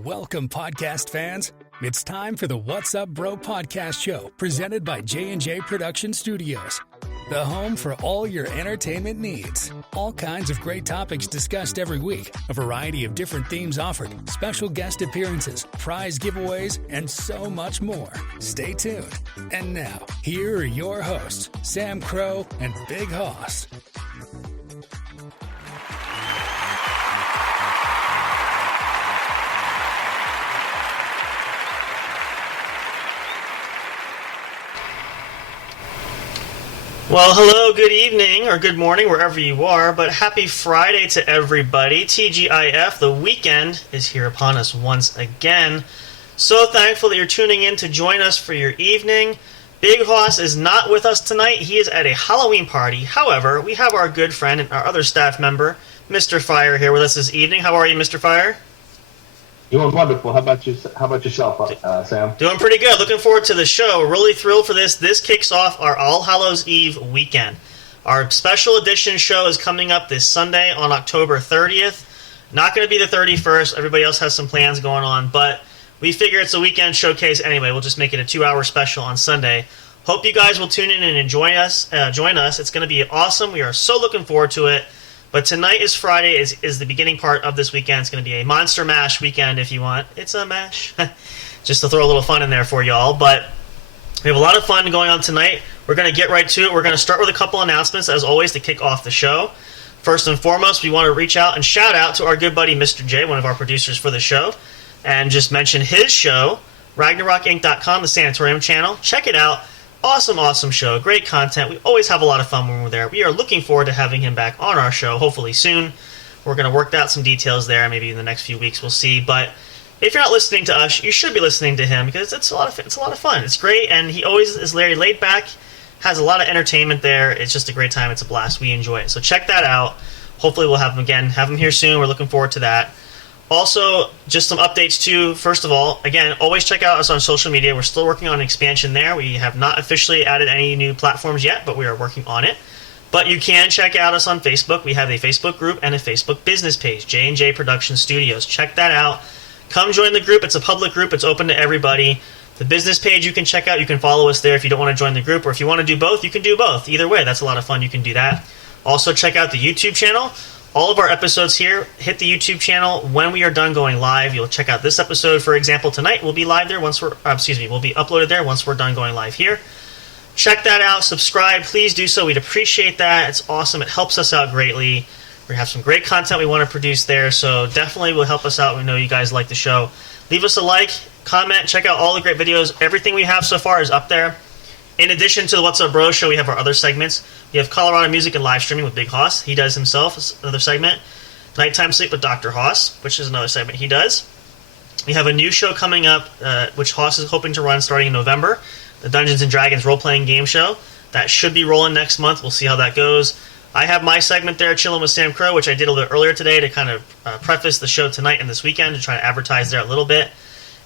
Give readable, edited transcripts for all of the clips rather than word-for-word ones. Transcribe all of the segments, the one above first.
Welcome, podcast fans. It's time for the What's Up Bro podcast show presented by J&J Production Studios, the home for all your entertainment needs. All kinds of great topics discussed every week, a variety of different themes offered, special guest appearances, prize giveaways, and so much more. Stay tuned. And now, here are your hosts, Sam Crow and Big Hoss. Well, hello, good evening, or good morning, wherever you are, but happy Friday to everybody. TGIF, the weekend is here upon us once again. So thankful that you're tuning in to join us for your evening. Big Hoss is not with us tonight. He is at a Halloween party. However, we have our good friend and our other staff member, Mr. Fire, here with us this evening. How are you, Mr. Fire? Doing wonderful. How about yourself, Sam? Doing pretty good. Looking forward to the show. We're really thrilled for this. This kicks off our All Hallows Eve weekend. Our special edition show is coming up this Sunday on October 30th. Not going to be the 31st. Everybody else has some plans going on, but we figure it's a weekend showcase anyway. We'll just make it a 2-hour special on Sunday. Hope you guys will tune in and join us. It's going to be awesome. We are so looking forward to it. But tonight is Friday, is the beginning part of this weekend. It's going to be a Monster Mash weekend if you want. It's a mash. Just to throw a little fun in there for y'all. But we have a lot of fun going on tonight. We're going to get right to it. We're going to start with a couple announcements, as always, to kick off the show. First and foremost, we want to reach out and shout out to our good buddy Mr. J, one of our producers for the show, and just mention his show, RagnarokInc.com, the Sanatorium channel. Check it out. Awesome show. Great content. We always have a lot of fun when we're there. We are looking forward to having him back on our show, hopefully soon. We're going to work out some details there. Maybe in the next few weeks, we'll see. But if you're not listening to us, you should be listening to him because it's a lot of fun. It's great, and he always is very laid back, has a lot of entertainment there. It's just a great time. It's a blast. We enjoy it. So check that out. Hopefully we'll have him here soon. We're looking forward to that. Also, just some updates too. First of all, again, always check out us on social media. We're still working on an expansion there. We have not officially added any new platforms yet, but we are working on it. But you can check out us on Facebook. We have a Facebook group and a Facebook business page, J&J Production Studios. Check that out. Come join the group. It's a public group. It's open to everybody. The business page you can check out. You can follow us there if you don't want to join the group, or if you want to do both, you can do both. Either way, that's a lot of fun. You can do that. Also, check out the YouTube channel. All of our episodes here hit the YouTube channel when we are done going live. You'll check out this episode, for example, tonight. We'll be live there we'll be uploaded there once we're done going live here. Check that out. Subscribe. Please do so. We'd appreciate that. It's awesome. It helps us out greatly. We have some great content we want to produce there, so definitely will help us out. We know you guys like the show. Leave us a like, comment, check out all the great videos. Everything we have so far is up there. In addition to the What's Up Bro show, we have our other segments. We have Colorado Music and Live Streaming with Big Hoss. He does himself, another segment. Nighttime Sleep with Dr. Hoss, which is another segment he does. We have a new show coming up, which Hoss is hoping to run starting in November, the Dungeons & Dragons role-playing game show. That should be rolling next month. We'll see how that goes. I have my segment there, Chilling with Sam Crow, which I did a little bit earlier today to kind of preface the show tonight and this weekend, to try to advertise there a little bit.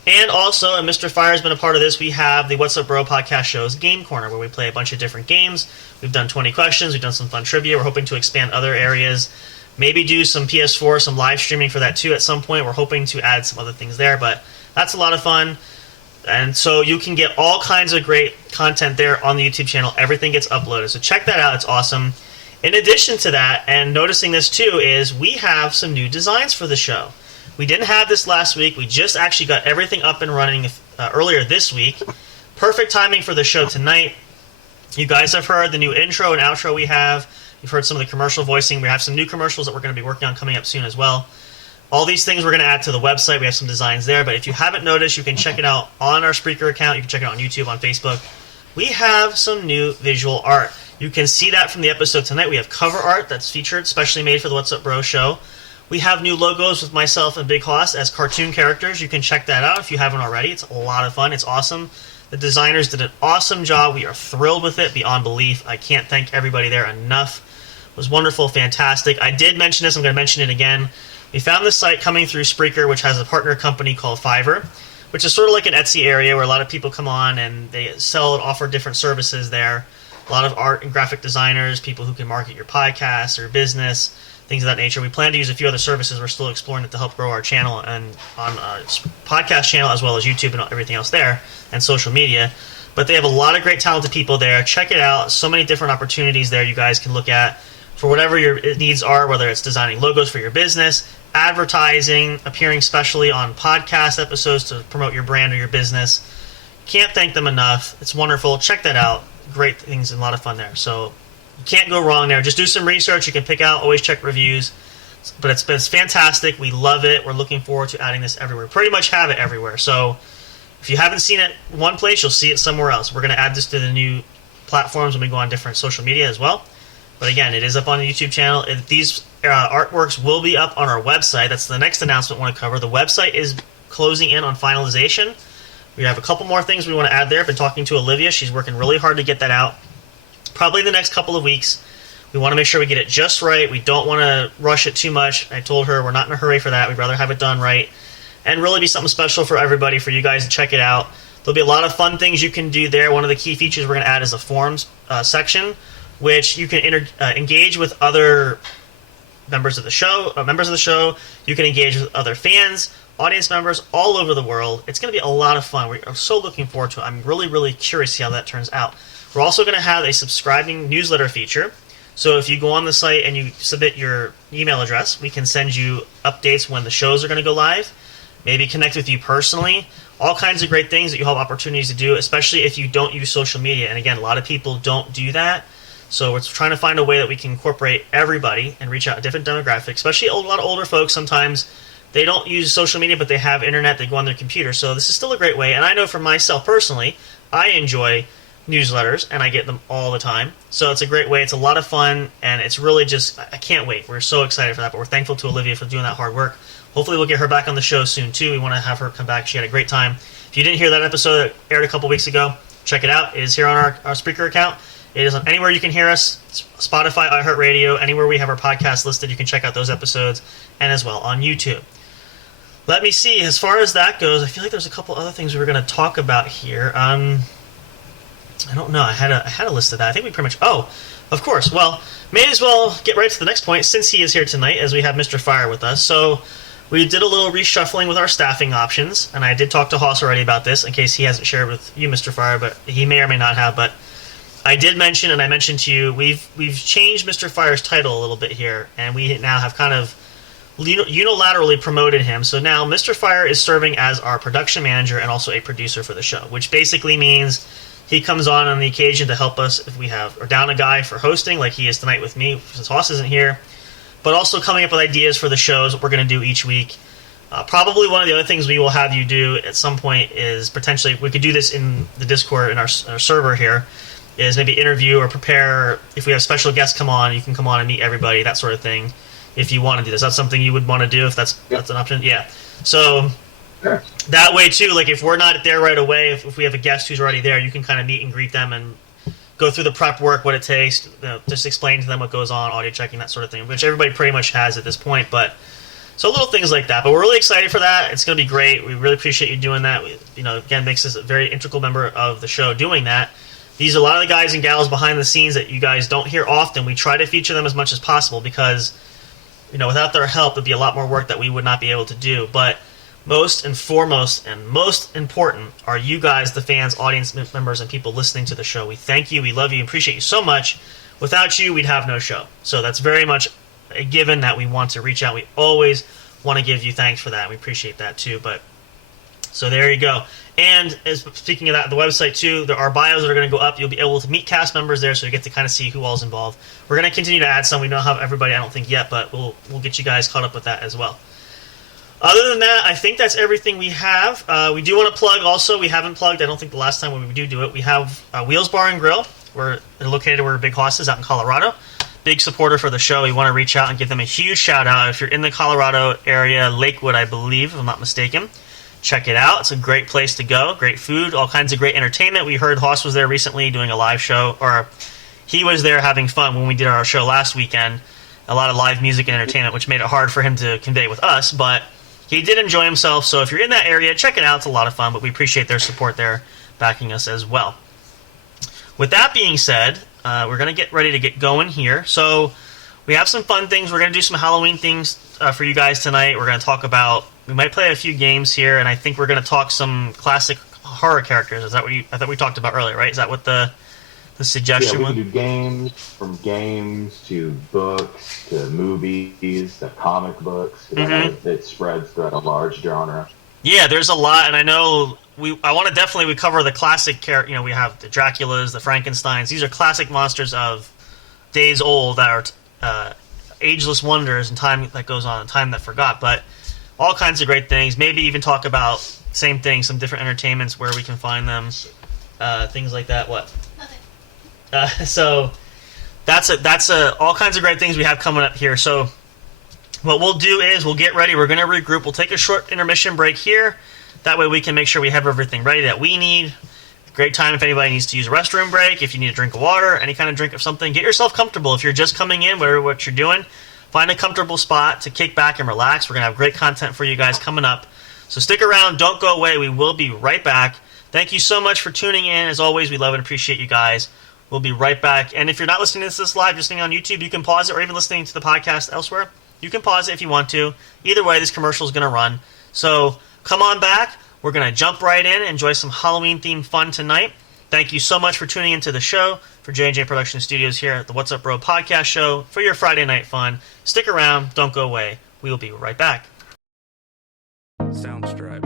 And also, and Mr. Fire has been a part of this, we have the What's Up Bro podcast show's Game Corner, where we play a bunch of different games. We've done 20 questions, we've done some fun trivia, we're hoping to expand other areas, maybe do some PS4, some live streaming for that too at some point. We're hoping to add some other things there, but that's a lot of fun. And so you can get all kinds of great content there on the YouTube channel. Everything gets uploaded, so check that out, it's awesome. In addition to that, and noticing this too, is we have some new designs for the show. We didn't have this last week. We just actually got everything up and running earlier this week. Perfect timing for the show tonight. You guys have heard the new intro and outro we have. You've heard some of the commercial voicing. We have some new commercials that we're going to be working on coming up soon as well. All these things we're going to add to the website. We have some designs there. But if you haven't noticed, you can check it out on our Spreaker account. You can check it out on YouTube, on Facebook. We have some new visual art. You can see that from the episode tonight. We have cover art that's featured, specially made for the What's Up Bro show. We have new logos with myself and Big Hoss as cartoon characters. You can check that out if you haven't already. It's a lot of fun. It's awesome. The designers did an awesome job. We are thrilled with it beyond belief. I can't thank everybody there enough. It was wonderful, fantastic. I did mention this. I'm going to mention it again. We found this site coming through Spreaker, which has a partner company called Fiverr, which is sort of like an Etsy area where a lot of people come on and they sell and offer different services there. A lot of art and graphic designers, people who can market your podcast or business. things of that nature. We plan to use a few other services. We're still exploring it to help grow our channel and on our podcast channel as well as YouTube and everything else there and social media. But they have a lot of great talented people there. Check it out. So many different opportunities there you guys can look at for whatever your needs are, whether it's designing logos for your business, advertising, appearing specially on podcast episodes to promote your brand or your business. Can't thank them enough. It's wonderful. Check that out. Great things and a lot of fun there. So you can't go wrong there. Just do some research. You can pick out. Always check reviews. But it's fantastic. We love it. We're looking forward to adding this everywhere. Pretty much have it everywhere. So if you haven't seen it one place, you'll see it somewhere else. We're going to add this to the new platforms when we go on different social media as well. But again, it is up on the YouTube channel. These artworks will be up on our website. That's the next announcement I want to cover. The website is closing in on finalization. We have a couple more things we want to add there. I've been talking to Olivia. She's working really hard to get that out. Probably the next couple of weeks. We want to make sure we get it just right. We don't want to rush it too much. I told her we're not in a hurry for that. We'd rather have it done right and really be something special for everybody, for you guys to check it out. There'll be a lot of fun things you can do there. One of the key features we're going to add is a forums section, which you can engage with other members of the show. You can engage with other fans, audience members all over the world. It's going to be a lot of fun. We are so looking forward to it. I'm really, really curious to see how that turns out. We're also going to have a subscribing newsletter feature. So if you go on the site and you submit your email address, we can send you updates when the shows are going to go live, maybe connect with you personally, all kinds of great things that you'll have opportunities to do, especially if you don't use social media. And again, a lot of people don't do that. So we're trying to find a way that we can incorporate everybody and reach out a different demographic, especially a lot of older folks. Sometimes they don't use social media, but they have internet. They go on their computer. So this is still a great way. And I know for myself personally, I enjoy newsletters, and I get them all the time. So it's a great way. It's a lot of fun, and it's really just, I can't wait. We're so excited for that, but we're thankful to Olivia for doing that hard work. Hopefully we'll get her back on the show soon, too. We want to have her come back. She had a great time. If you didn't hear that episode that aired a couple weeks ago, check it out. It is here on our Spreaker account. It is on anywhere you can hear us, Spotify, iHeartRadio, anywhere we have our podcast listed, you can check out those episodes, and as well on YouTube. Let me see. As far as that goes, I feel like there's a couple other things we were going to talk about here. I don't know. I had a list of that. I think we pretty much... Oh, of course. Well, may as well get right to the next point since he is here tonight, as we have Mr. Fire with us. So we did a little reshuffling with our staffing options, and I did talk to Hoss already about this in case he hasn't shared with you, Mr. Fire, but he may or may not have. But I did mention, and I mentioned to you, we've changed Mr. Fire's title a little bit here, and we now have kind of unilaterally promoted him. So now Mr. Fire is serving as our production manager and also a producer for the show, which basically means he comes on the occasion to help us if we are down a guy for hosting, like he is tonight with me, since Hoss isn't here, but also coming up with ideas for the shows, what we're going to do each week. Probably one of the other things we will have you do at some point is potentially, we could do this in the Discord in our server here, is maybe interview or prepare, if we have special guests come on, you can come on and meet everybody, that sort of thing, if you want to do this. That's something you would want to do if that's an option? Yeah. So sure. That way, too, like if we're not there right away, if we have a guest who's already there, you can kind of meet and greet them and go through the prep work, what it takes, just explain to them what goes on, audio checking, that sort of thing, which everybody pretty much has at this point. But so little things like that. But we're really excited for that. It's going to be great. We really appreciate you doing that. Again, makes us a very integral member of the show doing that. These are a lot of the guys and gals behind the scenes that you guys don't hear often. We try to feature them as much as possible because, without their help, it'd be a lot more work that we would not be able to do. But most and foremost and most important are you guys, the fans, audience members, and people listening to the show. We thank you, we love you, appreciate you so much. Without you, we'd have no show. So that's very much a given that we want to reach out. We always want to give you thanks for that. We appreciate that too. But so there you go. And speaking of that, the website too, there are bios that are going to go up. You'll be able to meet cast members there, so you get to kind of see who all's involved. We're going to continue to add some. We don't have everybody, I don't think, yet, but we'll get you guys caught up with that as well. Other than that, I think that's everything we have. We do want to plug also. We haven't plugged, I don't think the last time when we do it. We have Wheels Bar and Grill. They're located where Big Hoss is out in Colorado. Big supporter for the show. We want to reach out and give them a huge shout out. If you're in the Colorado area, Lakewood, I believe, if I'm not mistaken, check it out. It's a great place to go. Great food, all kinds of great entertainment. We heard Hoss was there recently doing a live show, or he was there having fun when we did our show last weekend. A lot of live music and entertainment, which made it hard for him to convey with us, but he did enjoy himself. So if you're in that area, check it out. It's a lot of fun, but we appreciate their support there, backing us as well. With that being said, we're going to get ready to get going here. So we have some fun things. We're going to do some Halloween things for you guys tonight. We're going to talk about, we might play a few games here, and I think we're going to talk some classic horror characters. Is that what I thought we talked about earlier, right? Is that what the suggestion was? Yeah, we can do games, from games to books to movies to comic books. It spreads throughout a large genre. Yeah, there's a lot, and I know I want to definitely cover the classic character. You know, we have the Draculas, the Frankensteins. These are classic monsters of days old that are ageless wonders and time that goes on, and time that forgot. But all kinds of great things. Maybe even talk about same thing, some different entertainments where we can find them, things like that. What? Nothing. So that's all kinds of great things we have coming up here. So what we'll do is we'll get ready. We're going to regroup. We'll take a short intermission break here. That way we can make sure we have everything ready that we need. Great time if anybody needs to use a restroom break, if you need a drink of water, any kind of drink of something. Get yourself comfortable. If you're just coming in, whatever what you're doing, find a comfortable spot to kick back and relax. We're going to have great content for you guys coming up. So stick around. Don't go away. We will be right back. Thank you so much for tuning in. As always, we love and appreciate you guys. We'll be right back. And if you're not listening to this live, listening on YouTube, you can pause it, or even listening to the podcast elsewhere, you can pause it if you want to. Either way, this commercial is going to run. So come on back. We're going to jump right in and enjoy some Halloween-themed fun tonight. Thank you so much for tuning into the show, for J&J Production Studios here at the What's Up Bro podcast show, for your Friday night fun. Stick around. Don't go away. We will be right back. Soundstripe.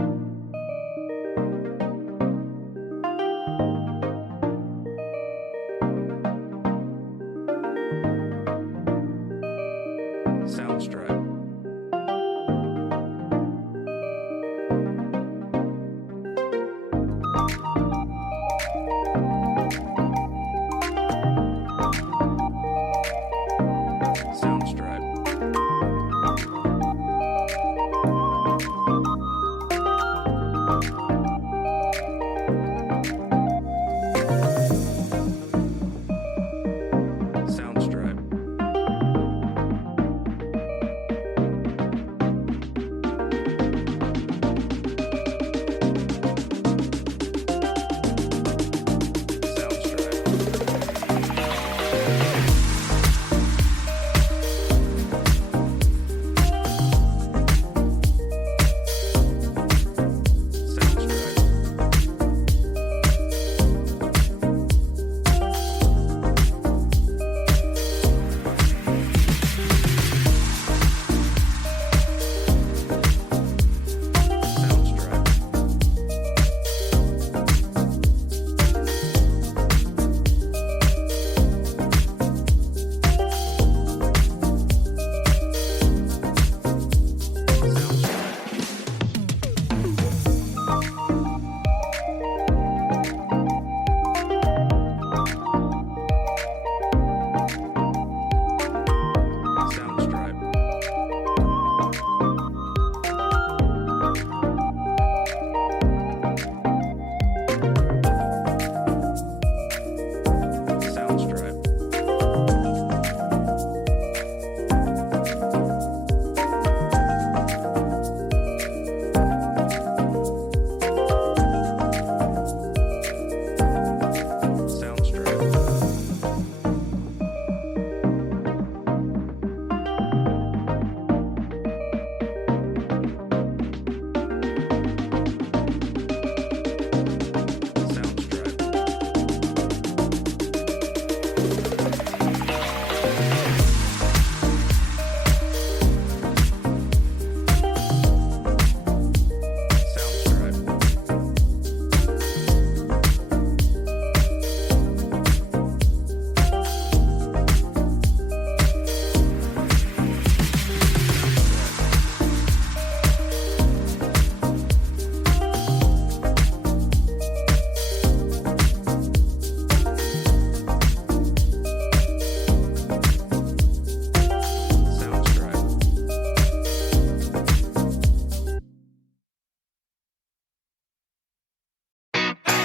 Soundstripe.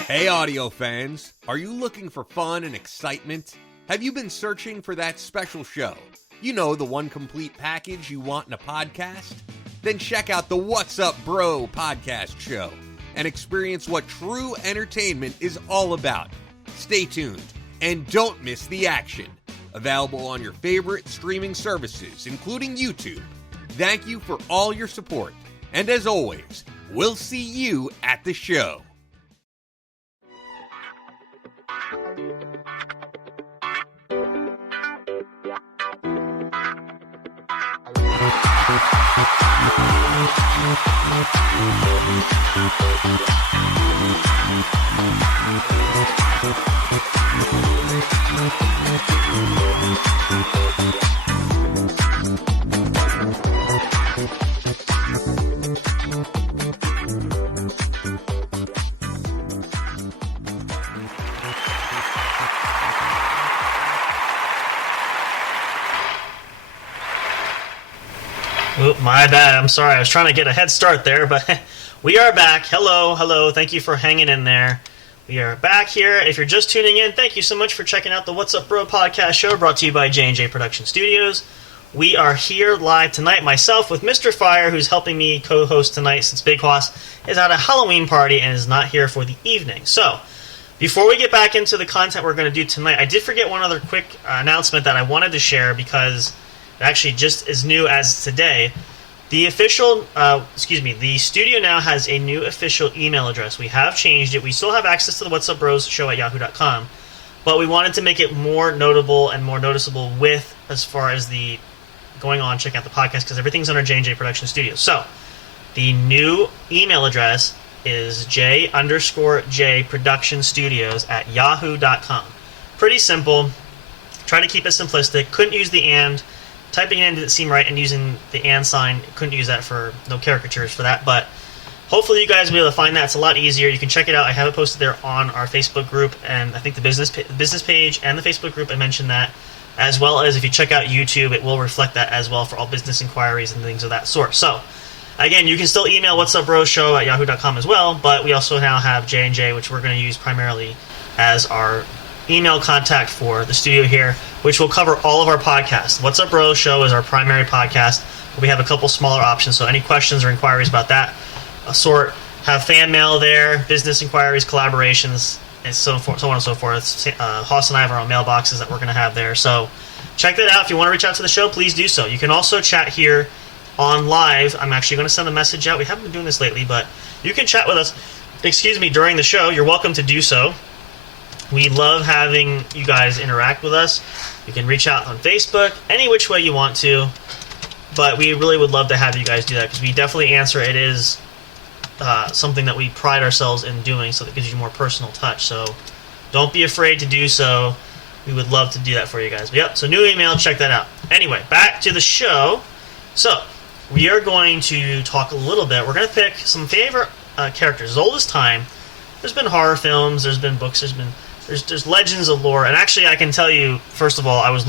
Hey audio fans, are you looking for fun and excitement? Have you been searching for that special show? You know, the one complete package you want in a podcast? Then check out the What's Up Bro podcast show and experience what true entertainment is all about. Stay tuned and don't miss the action. Available on your favorite streaming services, including YouTube. Thank you for all your support. And as always, we'll see you at the show. Oop, my bad. I'm sorry. I was trying to get a head start there, but we are back. Hello. Thank you for hanging in there. We are back here. If you're just tuning in, thank you so much for checking out the What's Up Bro podcast show brought to you by J&J Production Studios. We are here live tonight, myself with Mr. Fire, who's helping me co-host tonight since Big Hoss is at a Halloween party and is not here for the evening. So, before we get back into the content we're going to do tonight, I did forget one other quick announcement that I wanted to share because it actually just as new as today. The the studio now has a new official email address. We have changed it. We still have access to the What's Up Bros show at yahoo.com, but we wanted to make it more notable and more noticeable with as far as the going on, check out the podcast, because everything's under J&J Production Studios. So, the new email address is j_jproductionstudios@yahoo.com. Pretty simple. Try to keep it simplistic. Couldn't use the and. Typing it in didn't seem right, and using the and sign, couldn't use that for no caricatures for that, but hopefully you guys will be able to find that. It's a lot easier. You can check it out. I have it posted there on our Facebook group, and I think the business page and the Facebook group, I mentioned that, as well as if you check out YouTube, it will reflect that as well for all business inquiries and things of that sort. So, again, you can still email What's Up Bro Show at yahoo.com as well, but we also now have J&J, which we're going to use primarily as our email contact for the studio here, which will cover all of our podcasts. What's Up Bro Show is our primary podcast. We have a couple smaller options, so any questions or inquiries about that have fan mail there, business inquiries, collaborations, and so on and so forth. Hoss and I have our own mailboxes that we're going to have there. So check that out. If you want to reach out to the show, please do so. You can also chat here on live. I'm actually going to send a message out. We haven't been doing this lately, but you can chat with us, during the show. You're welcome to do so. We love having you guys interact with us. You can reach out on Facebook, any which way you want to, but we really would love to have you guys do that because we definitely answer. It is something that we pride ourselves in doing, so that gives you more personal touch. So don't be afraid to do so. We would love to do that for you guys. But yep, so new email, check that out. Anyway, back to the show. So we are going to talk a little bit. We're going to pick some favorite characters. As old as time, there's been horror films, there's been books, there's legends of lore, and actually I can tell you, first of all, I went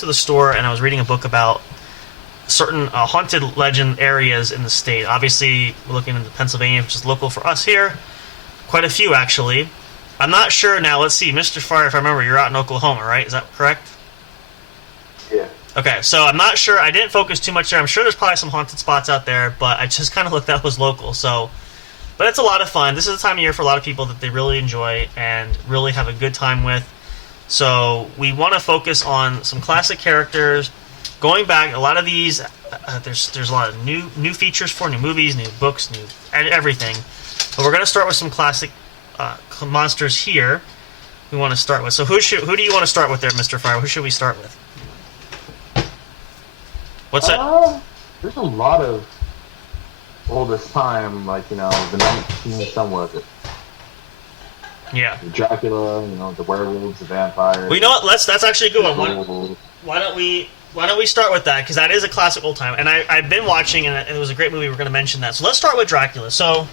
to the store and I was reading a book about certain haunted legend areas in the state. Obviously, we're looking into Pennsylvania, which is local for us here. Quite a few, actually. I'm not sure now, let's see, Mr. Fire, if I remember, you're out in Oklahoma, right? Is that correct? Yeah. Okay, so I'm not sure, I didn't focus too much there. I'm sure there's probably some haunted spots out there, but I just kind of looked that was local, so... But it's a lot of fun. This is a time of year for a lot of people that they really enjoy and really have a good time with. So we want to focus on some classic characters. Going back, a lot of these, there's a lot of new features for new movies, new books, new everything. But we're going to start with some classic monsters here. We want to start with. So who do you want to start with there, Mr. Fire? Who should we start with? What's that? There's a lot of oldest time, like, the 19 somewhere was it? Yeah. Dracula, the werewolves, the vampires. Well, you know what? That's actually a good one. Why don't we start with that? Because that is a classic old time, and I've been watching, and it was a great movie. We're going to mention that. So let's start with Dracula. So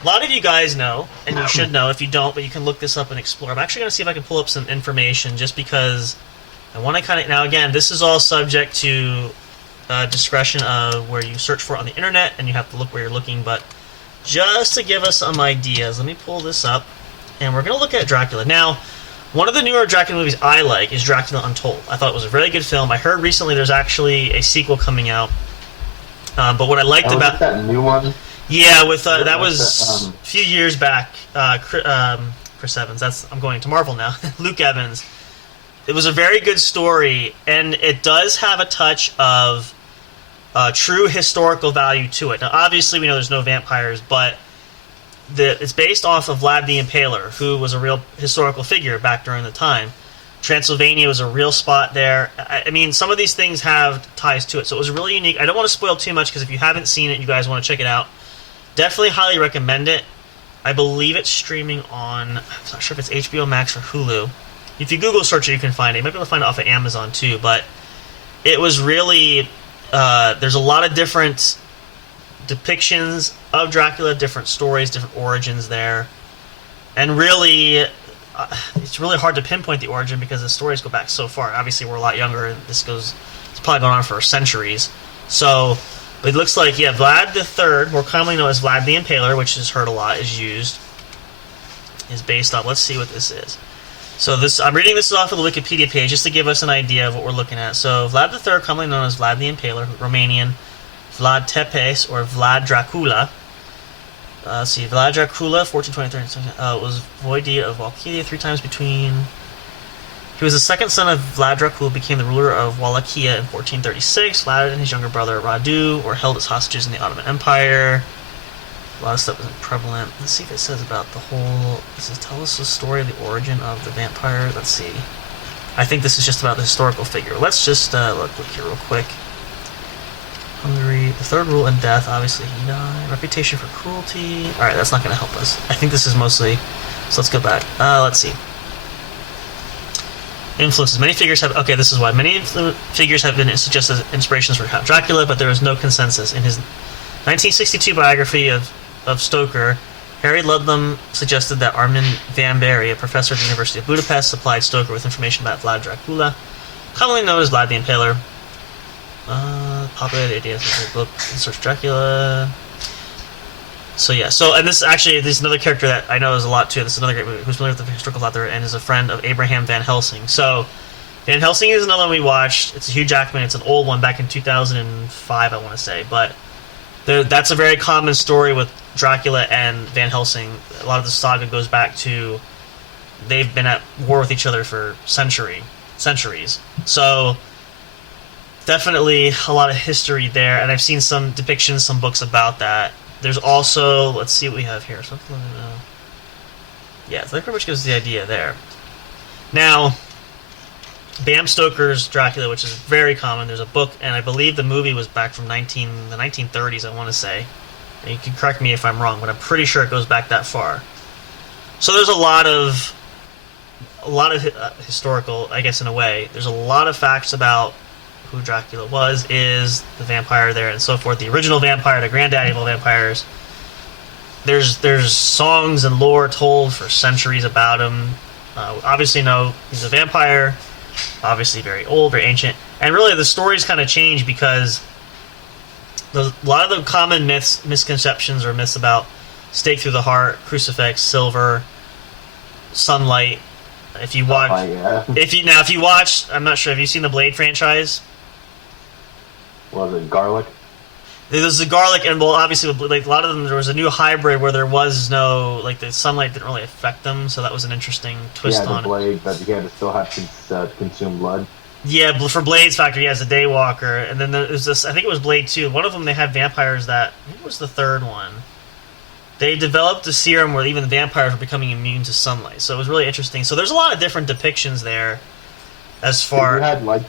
a lot of you guys know, and you should know if you don't, but you can look this up and explore. I'm actually going to see if I can pull up some information, just because I want to kind of. Now, again, this is all subject to discretion of where you search for it on the internet, and you have to look where you're looking, but just to give us some ideas, let me pull this up, and we're going to look at Dracula. Now, one of the newer Dracula movies I like is Dracula Untold. I thought it was a very good film. I heard recently there's actually a sequel coming out, but what I liked about... that new one? Yeah, with that was a few years back, Chris Evans, I'm going to Marvel now, Luke Evans. it was a very good story, and it does have a touch of true historical value to it. Now, obviously, we know there's no vampires, but it's based off of Vlad the Impaler, who was a real historical figure back during the time. Transylvania was a real spot there. I mean, some of these things have ties to it, so it was really unique. I don't want to spoil too much, because if you haven't seen it, you guys want to check it out, definitely highly recommend it. I believe it's streaming on, I'm not sure if it's HBO Max or Hulu. If you Google search it, you can find it. You might be able to find it off of Amazon too, but it was really, there's a lot of different depictions of Dracula, different stories, different origins there, and really, it's really hard to pinpoint the origin because the stories go back so far. Obviously, we're a lot younger, and it's probably going on for centuries. So, but it looks like, yeah, Vlad III, more commonly known as Vlad the Impaler, which is heard a lot, is based on, let's see what this is. So I'm reading this off of the Wikipedia page just to give us an idea of what we're looking at. So Vlad III, commonly known as Vlad the Impaler, Romanian Vlad Tepes, or Vlad Dracula. Let's see, Vlad Dracula, 1423, was voidee of Wallachia 3 times between... He was the second son of Vlad Dracula, became the ruler of Wallachia in 1436. Vlad and his younger brother Radu were held as hostages in the Ottoman Empire. A lot of stuff wasn't prevalent. Let's see if it says about the whole... Does it tell us the story of the origin of the vampire? Let's see. I think this is just about the historical figure. Let's just look here real quick. Hungary, the third rule and death, obviously he died. Reputation for cruelty. Alright, that's not going to help us. I think this is mostly... So let's go back. Let's see. Influences. Many figures have... Okay, this is why. Many figures have been suggested as inspirations for Count Dracula, but there is no consensus. In his 1962 biography of Stoker, Harry Ludlam suggested that Armin van Bury, a professor at the University of Budapest, supplied Stoker with information about Vlad Dracula, commonly known as Vlad the Impaler. Popular ideas of the book, Search Dracula. So yeah, and this is another character that I know is a lot too. This is another great movie who's familiar with the historical author and is a friend of Abraham Van Helsing. So Van Helsing is another one we watched. It's a Hugh Jackman. It's an old one back in 2005, I want to say, but that's a very common story with Dracula and Van Helsing. A lot of the saga goes back to they've been at war with each other for centuries. So definitely a lot of history there, and I've seen some depictions, some books about that. There's also, let's see what we have here. Yeah, so that pretty much gives the idea there. Now, Bram Stoker's Dracula, which is very common. There's a book, and I believe the movie was back from the 1930s, I want to say. And you can correct me if I'm wrong, but I'm pretty sure it goes back that far. So there's a lot of historical, I guess, in a way. There's a lot of facts about who Dracula was, is, the vampire there, and so forth. The original vampire, the granddaddy of all vampires. There's songs and lore told for centuries about him. Obviously, he's a vampire. Obviously, very old, very ancient. And really, the stories kind of change because a lot of the common misconceptions or myths about stake through the heart, crucifix, silver, sunlight. If you watch, if you watch, I'm not sure. Have you seen the Blade franchise? Was it garlic? There's the garlic, and well, obviously, like a lot of them, there was a new hybrid where there was no, like, the sunlight didn't really affect them, so that was an interesting twist on it. Yeah, the Blade, but you had to still have to consume blood. Yeah, for Blade's factor, he has a Daywalker, and then there's this, I think it was Blade 2. One of them, they had vampires that, what was the third one? They developed a serum where even the vampires were becoming immune to sunlight, so it was really interesting. So there's a lot of different depictions there, as far... You had, like,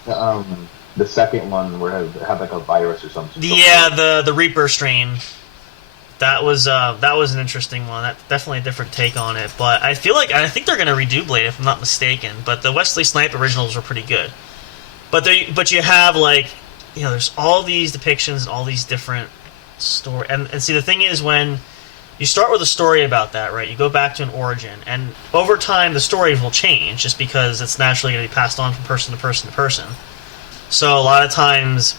the second one where it had like a virus or something. Yeah, the Reaper strain. That was an interesting one. That's definitely a different take on it. But I think they're gonna redo Blade if I'm not mistaken. But the Wesley Snipes originals were pretty good. But you have, like, there's all these depictions and all these different stories. And see, the thing is, when you start with a story about that, right? You go back to an origin, and over time the stories will change just because it's naturally going to be passed on from person to person to person. So a lot of times,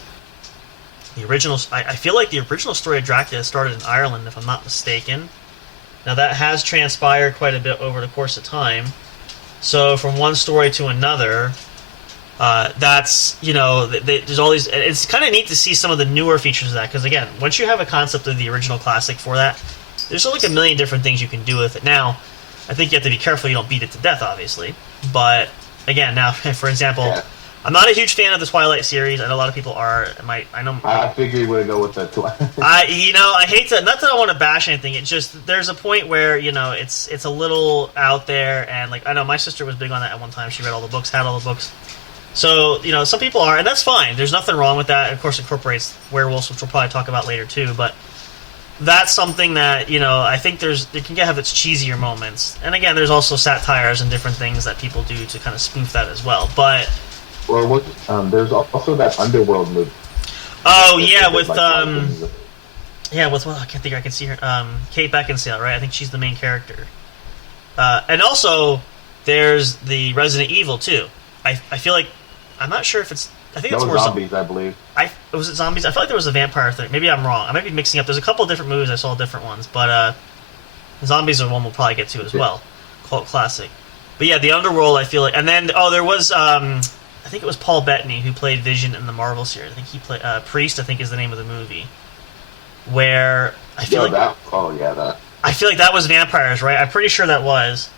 I feel like the original story of Dracula started in Ireland, if I'm not mistaken. Now that has transpired quite a bit over the course of time. So from one story to another, that's, there's all these... It's kind of neat to see some of the newer features of that, because again, once you have a concept of the original classic for that, there's like a million different things you can do with it. Now, I think you have to be careful you don't beat it to death, obviously, but again, now, for example, Yeah. I'm not a huge fan of the Twilight series. I know a lot of people are. I figured you would go with the Twilight. I hate to. Not that I want to bash anything. It's just there's a point where it's a little out there, and like I know my sister was big on that at one time. She read all the books, had all the books. So some people are, and that's fine. There's nothing wrong with that. Of course, it incorporates werewolves, which we'll probably talk about later too. But that's something that I think it can have its cheesier moments. And again, there's also satires and different things that people do to kind of spoof that as well. But there's also that Underworld movie. Oh yeah, with I can't think I can see her. Kate Beckinsale, right? I think she's the main character. And also there's the Resident Evil too. I feel like I'm not sure if it's. I think it's more zombies, I believe. Was it zombies? I feel like there was a vampire thing. Maybe I'm wrong. I might be mixing up. There's a couple of different movies. I saw different ones, but zombies are one we'll probably get to as well. Cult classic. But yeah, the Underworld. I feel like, and then there was. I think it was Paul Bettany who played Vision in the Marvel series. I think he played Priest. I think is the name of the movie. Where I feel that. I feel like that was vampires, right? I'm pretty sure that was.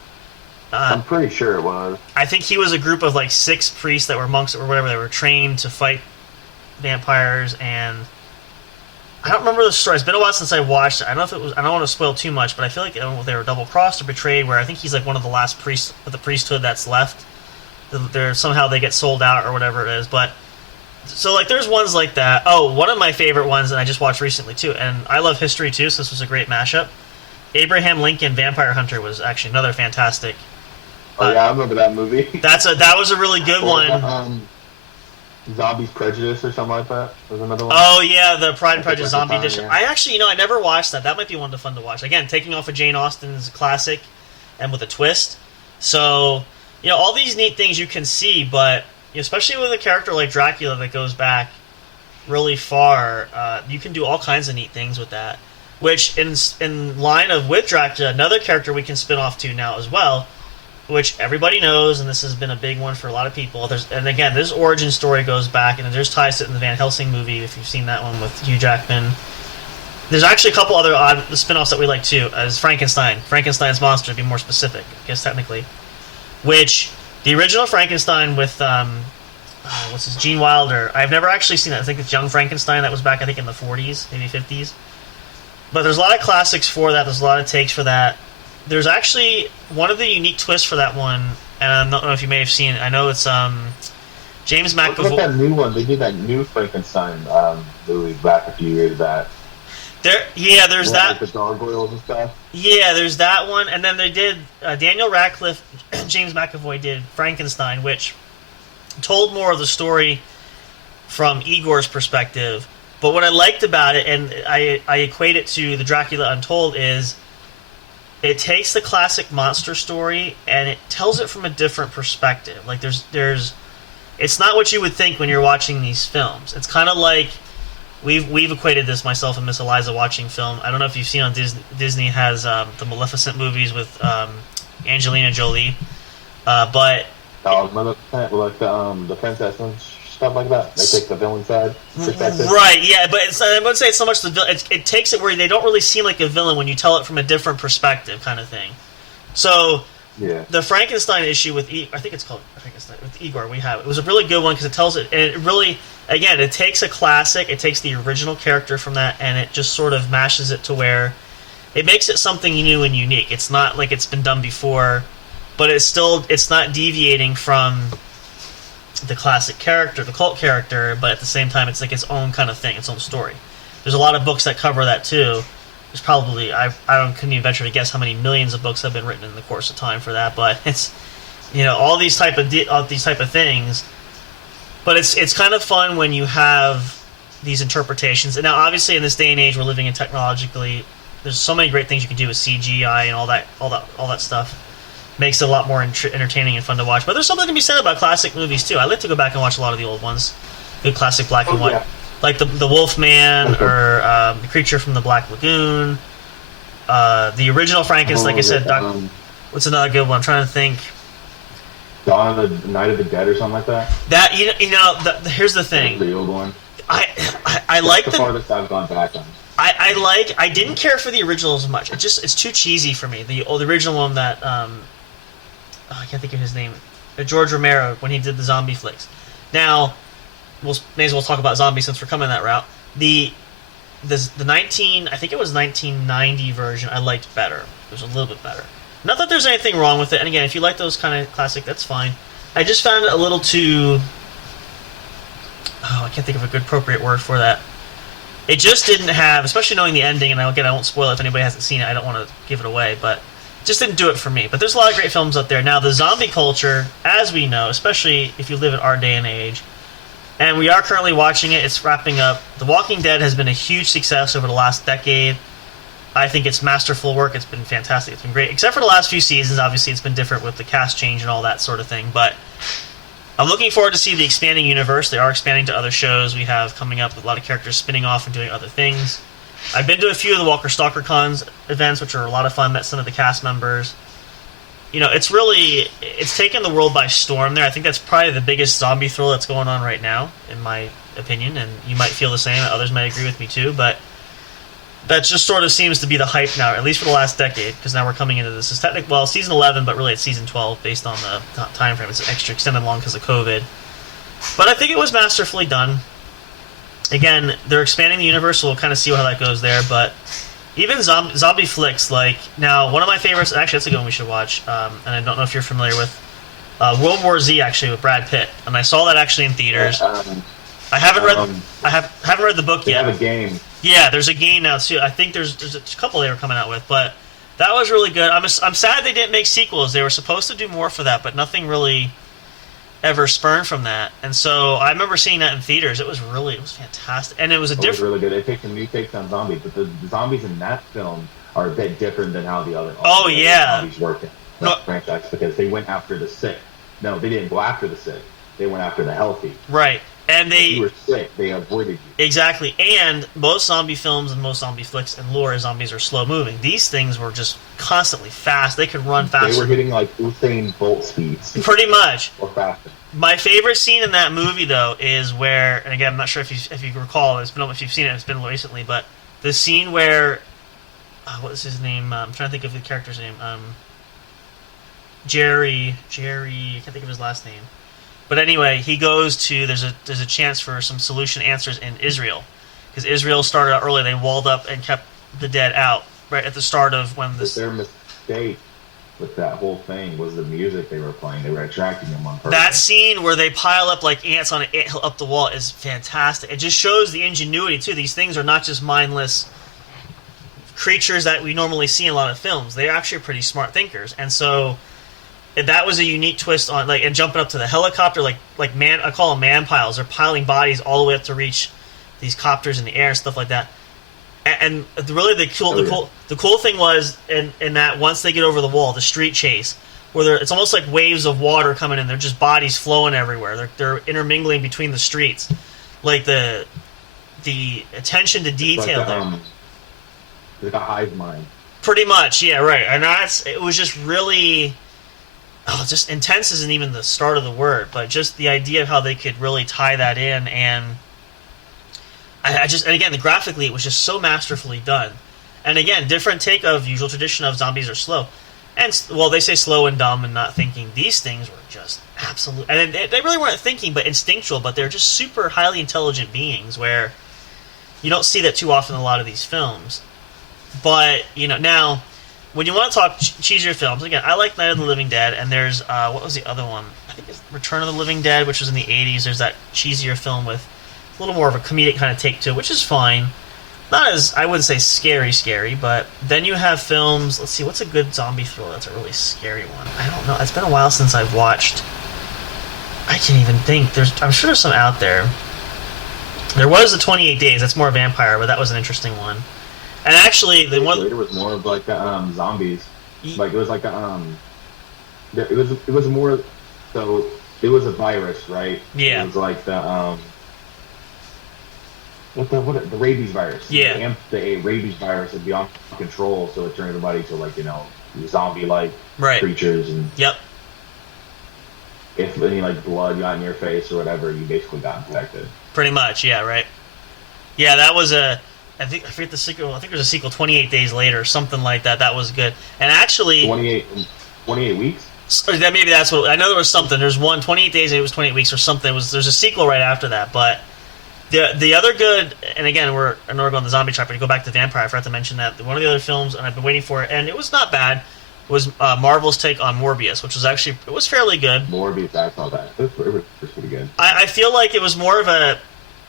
I'm pretty sure it was. I think he was a group of like 6 priests that were monks or whatever. They were trained to fight vampires, and I don't remember the story. It's been a while since I watched it. I don't know if it was. I don't want to spoil too much, but I feel like they were double crossed or betrayed. Where I think he's like one of the last priests of the priesthood that's left. They're somehow they get sold out or whatever it is. But so like there's ones like that. Oh, one of my favorite ones, and I just watched recently too. And I love history too, so this was a great mashup. Abraham Lincoln Vampire Hunter was actually another fantastic. Oh yeah, I remember that movie. That was a really good one. Zombies Prejudice or something like that was another one. Oh yeah, the Pride and Prejudice Zombie Edition. Yeah. I actually, I never watched that. That might be one fun to watch. Again, taking off of Jane Austen's classic, and with a twist. So all these neat things you can see, but especially with a character like Dracula that goes back really far, you can do all kinds of neat things with that. Which in line of with Dracula, another character we can spin off to now as well. Which everybody knows, and this has been a big one for a lot of people. And again, this origin story goes back, and there's ties to it in the Van Helsing movie, if you've seen that one with Hugh Jackman. There's actually a couple other odd spin-offs that we like, too, as Frankenstein's monster, to be more specific, I guess, technically. Which, the original Frankenstein with, Gene Wilder, I've never actually seen that. I think it's Young Frankenstein, that was back, I think, in the 40s, maybe 50s. But there's a lot of classics for that, there's a lot of takes for that. There's actually one of the unique twists for that one, and I don't know if you may have seen it. I know it's James McAvoy. What's that new one? They did that new Frankenstein movie back a few years back. There's that. Like the gargoyles and stuff. Yeah, there's that one, and then they did Daniel Radcliffe, James McAvoy did Frankenstein, which told more of the story from Igor's perspective. But what I liked about it, and I equate it to the Dracula Untold, is it takes the classic monster story and it tells it from a different perspective. Like there's it's not what you would think when you're watching these films. It's kind of like we've equated this, myself and Miss Eliza, watching film. I don't know if you've seen on Disney has the Maleficent movies with Angelina Jolie, but the princess and stuff like that. They take the villain side perspective. Right, yeah, but I wouldn't say it's so much the villain. It takes it where they don't really seem like a villain when you tell it from a different perspective, kind of thing. So, yeah, the Frankenstein issue with I think it's called Frankenstein with Igor. It was a really good one because it tells it, and it really, again, it takes a classic, it takes the original character from that, and it just sort of mashes it to where it makes it something new and unique. It's not like it's been done before, but it's not deviating from the classic character, the cult character, but at the same time it's like its own kind of thing, its own story. There's a lot of books that cover that too. There's probably couldn't even venture to guess how many millions of books have been written in the course of time for that, but it's all these type of things. But it's kind of fun when you have these interpretations. And now obviously in this day and age we're living in technologically, there's so many great things you can do with CGI and all that stuff. Makes it a lot more entertaining and fun to watch. But there's something to be said about classic movies, too. I like to go back and watch a lot of the old ones. Good classic black and white. Yeah. Like the Wolfman or The Creature from the Black Lagoon. The original Frankenstein, like I said. What's another good one? I'm trying to think. Dawn of the Night of the Dead or something like that? Here's the thing. The old one. I like the farthest I've gone back on. I didn't care for the original as much. It's too cheesy for me. The original one that I can't think of his name. George Romero when he did the zombie flicks. Now, we'll may as well talk about zombies since we're coming that route. The 1990 version I liked better. It was a little bit better. Not that there's anything wrong with it. And again, if you like those kind of classic, that's fine. I just found it a little too... Oh, I can't think of a good appropriate word for that. It just didn't have, especially knowing the ending, and again, I won't spoil it if anybody hasn't seen it. I don't want to give it away, but it just didn't do it for me. But there's a lot of great films out there. Now, the zombie culture, as we know, especially if you live in our day and age, and we are currently watching it, it's wrapping up. The Walking Dead has been a huge success over the last decade. I think it's masterful work. It's been fantastic. It's been great. Except for the last few seasons, obviously it's been different with the cast change and all that sort of thing. But I'm looking forward to see the expanding universe. They are expanding to other shows we have coming up with a lot of characters spinning off and doing other things. I've been to a few of the Walker Stalker Cons events, which are a lot of fun. Met some of the cast members. You know, it's taken the world by storm there. I think that's probably the biggest zombie thrill that's going on right now, in my opinion, and you might feel the same. Others might agree with me too, but that just sort of seems to be the hype now, at least for the last decade, because now we're coming into this. It's season 11, but really it's season 12 based on the time frame. It's extra extended long because of COVID. But I think it was masterfully done. Again, they're expanding the universe, so we'll kind of see how that goes there, but even zombie flicks, like, now, one of my favorites, actually, that's a good one we should watch, and I don't know if you're familiar with, World War Z, actually, with Brad Pitt, and I saw that actually in theaters. I haven't read the book yet. They have a game. Yeah, there's a game now, too. I think there's a couple they were coming out with, but that was really good. I'm sad they didn't make sequels. They were supposed to do more for that, but nothing really ever spurned from that. And so I remember seeing that in theaters. It was fantastic. And it was It was really good. It takes a new take on zombies, but the zombies in that film are a bit different than how the other zombies work in the franchise, because they went after the sick. No, they didn't go after the sick. They went after the healthy. Right. And if you were sick, they avoided you. Exactly. And most zombie films and most zombie flicks and lore, zombies are slow moving. These things were just constantly fast. They could run faster. They were hitting like Usain Bolt speeds. Pretty much. Or faster. My favorite scene in that movie, though, is where, and again, I'm not sure if you recall, if you've seen it, it's been recently, but the scene where, what was his name? I'm trying to think of the character's name. Jerry, I can't think of his last name. But anyway, he goes to, there's a chance for some solution answers in Israel. Because Israel started out early, they walled up and kept the dead out, right at the start of when this... Their mistake with that whole thing was the music they were playing. They were attracting them on purpose. That scene where they pile up like ants on an anthill up the wall is fantastic. It just shows the ingenuity, too. These things are not just mindless creatures that we normally see in a lot of films. They're actually pretty smart thinkers. And so... that was a unique twist on, like, and jumping up to the helicopter, like I call them man piles. They're piling bodies all the way up to reach these copters in the air and stuff like that. And really the cool thing was in that once they get over the wall, the street chase, where it's almost like waves of water coming in. They're just bodies flowing everywhere. They're intermingling between the streets, like the attention to detail there. Like a hive mind. Pretty much, yeah, right. And it was just really. Oh, just intense isn't even the start of the word, but just the idea of how they could really tie that in, and and again, graphically, it was just so masterfully done. And again, different take of usual tradition of zombies are slow. And, well, they say slow and dumb and not thinking. These things were just absolute, and they really weren't thinking, but instinctual, but they're just super highly intelligent beings, where you don't see that too often in a lot of these films. But, now... when you want to talk cheesier films, again, I like Night of the Living Dead, and there's, what was the other one? I think it's Return of the Living Dead, which was in the 80s. There's that cheesier film with a little more of a comedic kind of take to it, which is fine. Not as, I wouldn't say scary, but then you have films, let's see, what's a good zombie thriller that's a really scary one? I don't know, it's been a while since I've watched. I can't even think. I'm sure there's some out there. There was the 28 Days, that's more vampire, but that was an interesting one. And actually, the one later was more of like zombies. Like it was like it was more. So it was a virus, right? Yeah. It was like the rabies virus. Yeah. The rabies virus would be off control, so it turned everybody to like zombie-like creatures, and yep. If any like blood got in your face or whatever, you basically got infected. Pretty much, yeah, right. Yeah, that was I forget the sequel. I think there's a sequel, 28 Days Later, something like that. That was good. And actually... 28 weeks? So maybe that's what... I know there was something. There's 28 days and it was 28 weeks or something. There's a sequel right after that, but... The other good... And again, we're going on the zombie track, but to go back to Vampire, I forgot to mention that. One of the other films, and I've been waiting for it, and it was not bad, was Marvel's take on Morbius, which was actually... It was fairly good. Morbius, I saw that. It was pretty good. I feel like it was more of a...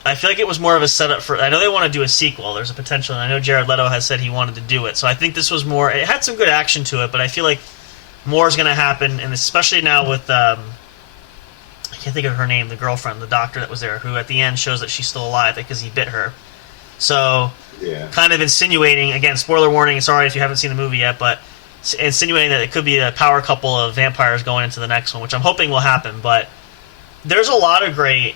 I feel like it was more of a setup for... I know they want to do a sequel. There's a potential, and I know Jared Leto has said he wanted to do it. So I think this was more... It had some good action to it, but I feel like more is going to happen, and especially now with... I can't think of her name, the girlfriend, the doctor that was there, who at the end shows that she's still alive because he bit her. So, kind of insinuating... Again, spoiler warning, sorry if you haven't seen the movie yet, but insinuating that it could be a power couple of vampires going into the next one, which I'm hoping will happen, but there's a lot of great...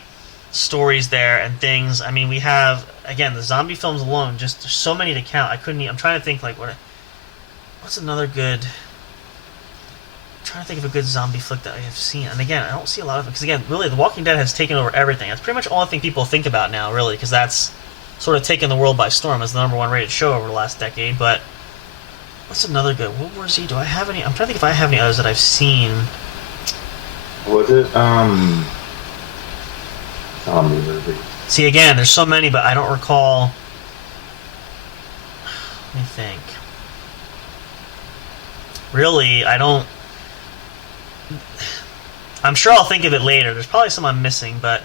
stories there and things. I mean, we have, again, the zombie films alone, just there's so many to count. I'm trying to think, like, what's another good... I'm trying to think of a good zombie flick that I have seen. And again, I don't see a lot of it, because again, really, The Walking Dead has taken over everything. That's pretty much all I think people think about now, really, because that's sort of taken the world by storm as the #1 rated show over the last decade. But what's another good... World War Z, do I have any... I'm trying to think if I have any others that I've seen. Was it, zombie movie? See, again, there's so many, but I don't recall... Let me think. Really, I don't... I'm sure I'll think of it later. There's probably some I'm missing, but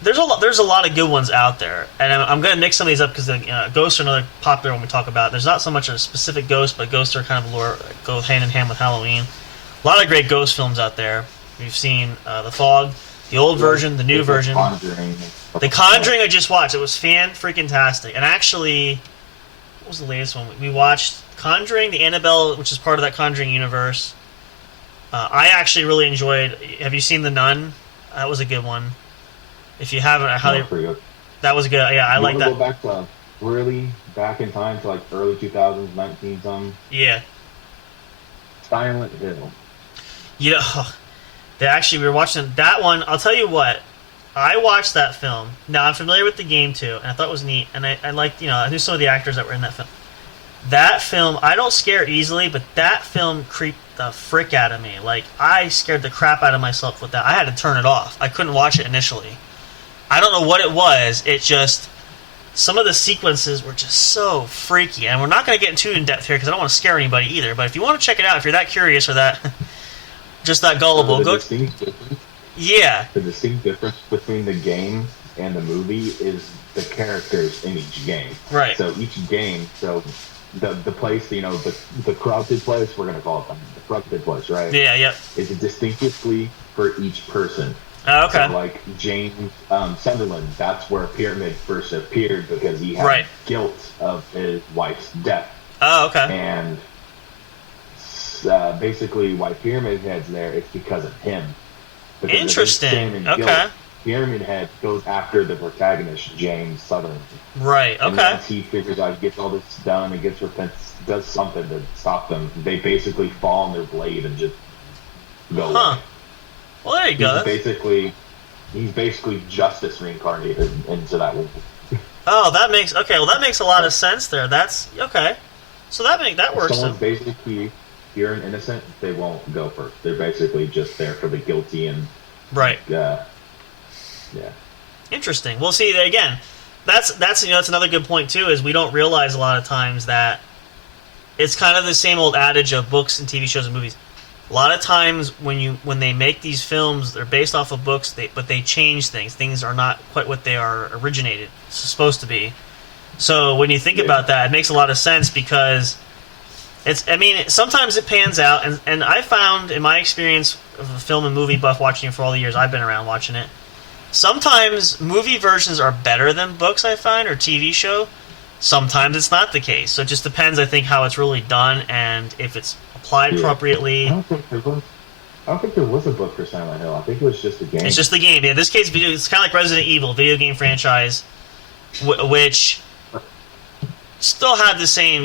there's a lot of good ones out there, and I'm going to mix some of these up because ghosts are another popular one we talk about. There's not so much a specific ghost, but ghosts are kind of lore, go hand in hand with Halloween. A lot of great ghost films out there. We've seen The Fog, the old version, the new version. The Conjuring I just watched. It was fan-freaking-tastic. And actually, what was the latest one? We watched Conjuring, the Annabelle, which is part of that Conjuring universe. I actually really enjoyed... Have you seen The Nun? That was a good one. If you haven't, I highly... That was good. Yeah, I like that. Go back to really back in time to like early 2000s, 19 something. Yeah. Silent Hill. You know, we were watching that one. I'll tell you what. I watched that film. Now, I'm familiar with the game, too, and I thought it was neat. And I liked, I knew some of the actors that were in that film. That film, I don't scare easily, but that film creeped the frick out of me. Like, I scared the crap out of myself with that. I had to turn it off. I couldn't watch it initially. I don't know what it was. It just... Some of the sequences were just so freaky. And we're not going to get too in-depth here because I don't want to scare anybody either. But if you want to check it out, if you're that curious or that... just that gullible, go... Yeah. The distinct difference between the game and the movie is the characters in each game. Right. So each game... So the place, the corrupted place, we're going to call it the corrupted place, right? Yeah, yep. Is distinctively for each person. Oh, okay. So, like, James Sunderland, that's where Pyramid first appeared because he had guilt of his wife's death. Oh, okay. And basically why Pyramid Head's there, it's because of him. Because interesting. Okay. Guilt, Pyramid Head goes after the protagonist, James Sunderland. Right, okay. And once he figures out, he gets all this done, and does something to stop them, they basically fall on their blade and just go away. Well, there you go. He's basically Justice reincarnated into that world. Oh, that makes a lot of sense there. That's okay. So that works. Someone's basically pure and innocent, they won't go first. They're basically just there for the guilty and right. Yeah. Interesting. Well, see, again, that's another good point too. Is we don't realize a lot of times that it's kind of the same old adage of books and TV shows and movies. A lot of times when they make these films, they're based off of books, but they change things. Things are not quite what they are originated supposed to be. So when you think about that, it makes a lot of sense because sometimes it pans out, and I found in my experience of a film and movie buff watching it for all the years I've been around watching it, sometimes movie versions are better than books, I find, or TV show. Sometimes it's not the case. So it just depends, I think, how it's really done and if it's applied appropriately. I don't think there was a book for Silent Hill. I think it was just a game. It's just the game. Yeah, in this case, it's kind of like Resident Evil, video game franchise, which still had the same,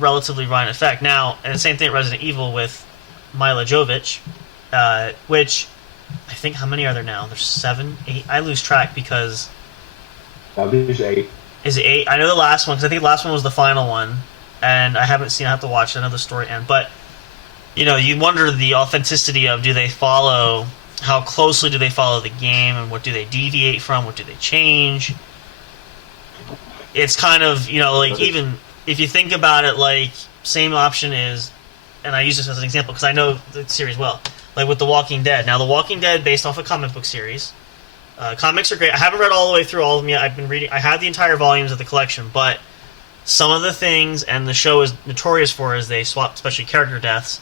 relatively violent effect. Now, and the same thing at Resident Evil with Mila Jovovich, which I think, how many are there now? There's 7, 8. I lose track because... There's 8. Is it 8? I know the last one, because I think the last one was the final one, and I haven't seen it. I have to watch it. I know the story end. But you wonder the authenticity of, how closely do they follow the game, and what do they deviate from, what do they change? It's kind of, even if you think about it, like, same option is, and I use this as an example because I know the series well, like with The Walking Dead. Now, The Walking Dead, based off a comic book series. Comics are great. I haven't read all the way through all of them yet. I've been reading. I have the entire volumes of the collection, but some of the things, and the show is notorious for, is they swap, especially character deaths.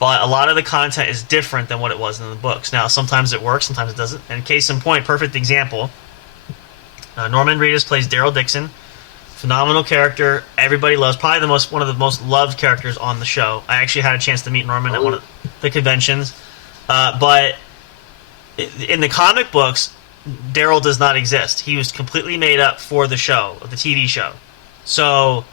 But a lot of the content is different than what it was in the books. Now, sometimes it works, sometimes it doesn't. And case in point, perfect example. Norman Reedus plays Daryl Dixon. Phenomenal character. Everybody loves. Probably one of the most loved characters on the show. I actually had a chance to meet Norman at one of the conventions. But in the comic books, Daryl does not exist. He was completely made up for the show, the TV show. So,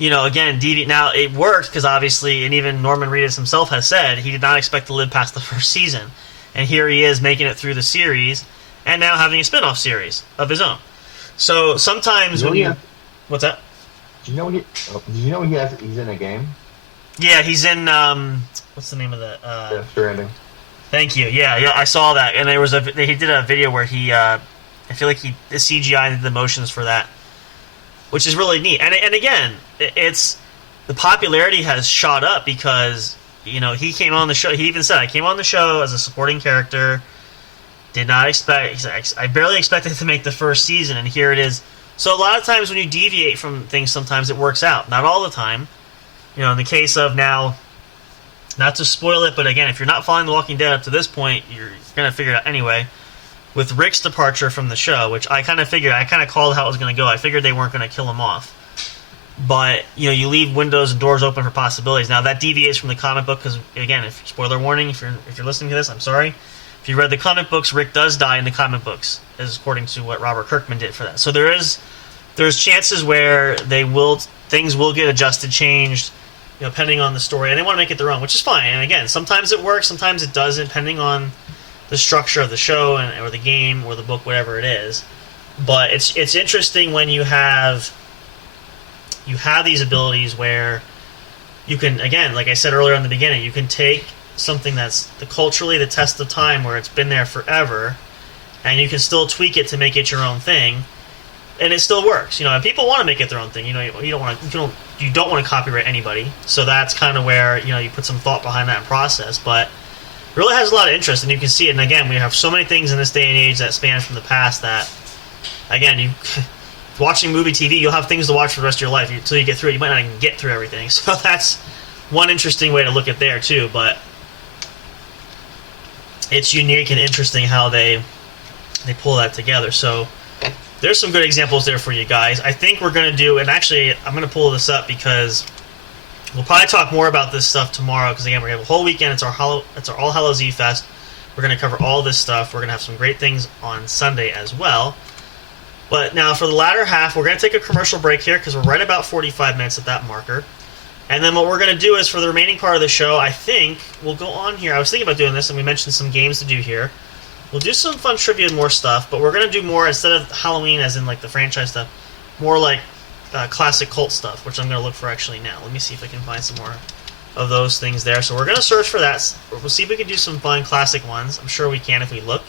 again, now it worked because obviously, and even Norman Reedus himself has said, he did not expect to live past the first season. And here he is making it through the series, and now having a spin-off series of his own. So sometimes what's that? Did you know he's in a game? Yeah, he's in, what's the name of that? Death Stranding. Thank you. Yeah, I saw that. And he did a video where he, I feel like he CGI'd the motions for that, which is really neat. And again, it's the popularity has shot up because he came on the show. He even said, "I came on the show as a supporting character. Did not expect. I barely expected to make the first season, and here it is." So a lot of times when you deviate from things, sometimes it works out. Not all the time. In the case of now, not to spoil it, but again, if you're not following The Walking Dead up to this point, you're gonna figure it out anyway. With Rick's departure from the show, which I kind of called how it was going to go. I figured they weren't going to kill him off. But, you leave windows and doors open for possibilities. Now, that deviates from the comic book because, again, spoiler warning, if you're listening to this, I'm sorry. If you read the comic books, Rick does die in the comic books, as according to what Robert Kirkman did for that. So there's chances where things will get adjusted, changed, depending on the story. And they want to make it their own, which is fine. And again, sometimes it works, sometimes it doesn't, depending on the structure of the show or the game or the book, whatever it is. But it's interesting when you have these abilities where you can, again, like I said earlier in the beginning, you can take something that's culturally the test of time, where it's been there forever, and you can still tweak it to make it your own thing, and it still works. And people want to make it their own thing. You don't want to copyright anybody. So that's kind of where you put some thought behind that process, but really has a lot of interest, and you can see it. And again, we have so many things in this day and age that span from the past that, again, watching movie TV, you'll have things to watch for the rest of your life. Until you get through it, you might not even get through everything. So that's one interesting way to look at there, too. But it's unique and interesting how they pull that together. So there's some good examples there for you guys. I think we're going to do, and actually, I'm going to pull this up because we'll probably talk more about this stuff tomorrow, because again, we're going to have a whole weekend. It's our All Hallows Eve Fest. We're going to cover all this stuff. We're going to have some great things on Sunday as well. But now for the latter half, we're going to take a commercial break here because we're right about 45 minutes at that marker. And then what we're going to do is, for the remaining part of the show, I think we'll go on here. I was thinking about doing this, and we mentioned some games to do here. We'll do some fun trivia and more stuff, but we're going to do more, instead of Halloween as in like the franchise stuff, more like classic cult stuff, which I'm going to look for actually now. Let me see if I can find some more of those things there. So we're going to search for that. We'll see if we can do some fun classic ones. I'm sure we can if we look.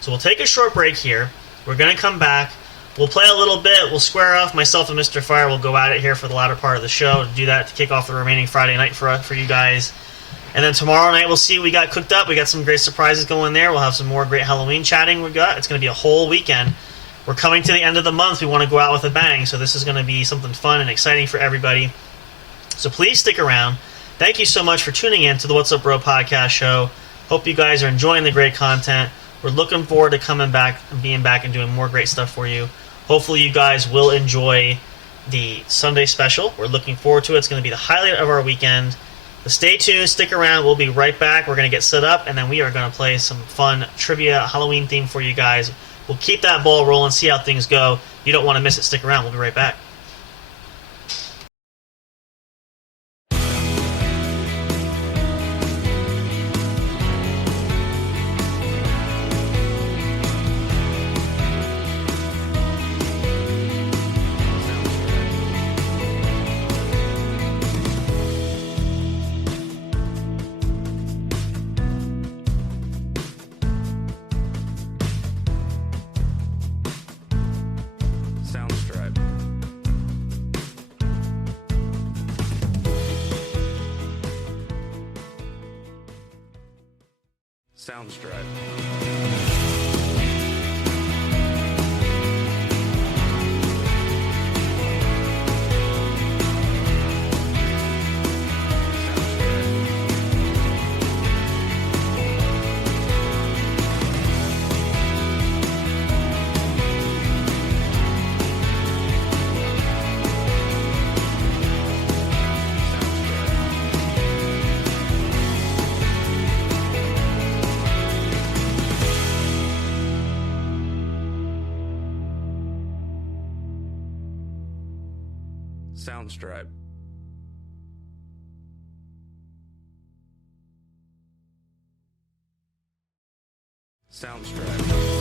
So we'll take a short break here. We're going to come back. We'll play a little bit. We'll square off. Myself and Mr. Fire will go at it here for the latter part of the show to do that, to kick off the remaining Friday night for you guys. And then tomorrow night we'll see what we got cooked up. We got some great surprises going there. We'll have some more great Halloween chatting we got. It's going to be a whole weekend. We're coming to the end of the month. We want to go out with a bang, so this is going to be something fun and exciting for everybody. So please stick around. Thank you so much for tuning in to the What's Up Bro podcast show. Hope you guys are enjoying the great content. We're looking forward to coming back and being back and doing more great stuff for you. Hopefully you guys will enjoy the Sunday special. We're looking forward to it. It's going to be the highlight of our weekend. So stay tuned, stick around. We'll be right back. We're going to get set up, and then we are going to play some fun trivia, Halloween theme for you guys. We'll keep that ball rolling, see how things go. You don't want to miss it. Stick around. We'll be right back. Soundstripe. Soundstripe. Soundstripe.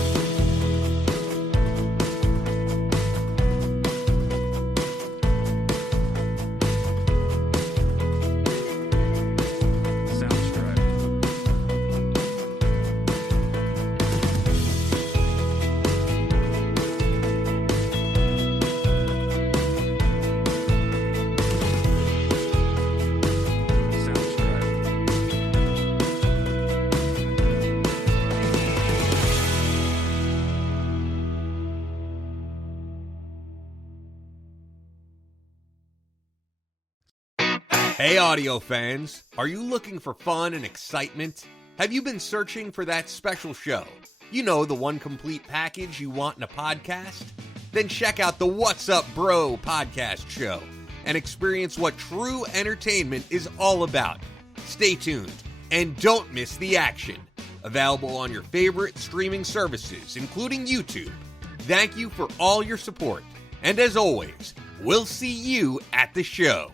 Hey audio fans, are you looking for fun and excitement? Have you been searching for that special show? You know, the one complete package you want in a podcast? Then check out the What's Up Bro podcast show and experience what true entertainment is all about. Stay tuned and don't miss the action. Available on your favorite streaming services, including YouTube. Thank you for all your support. And as always, we'll see you at the show.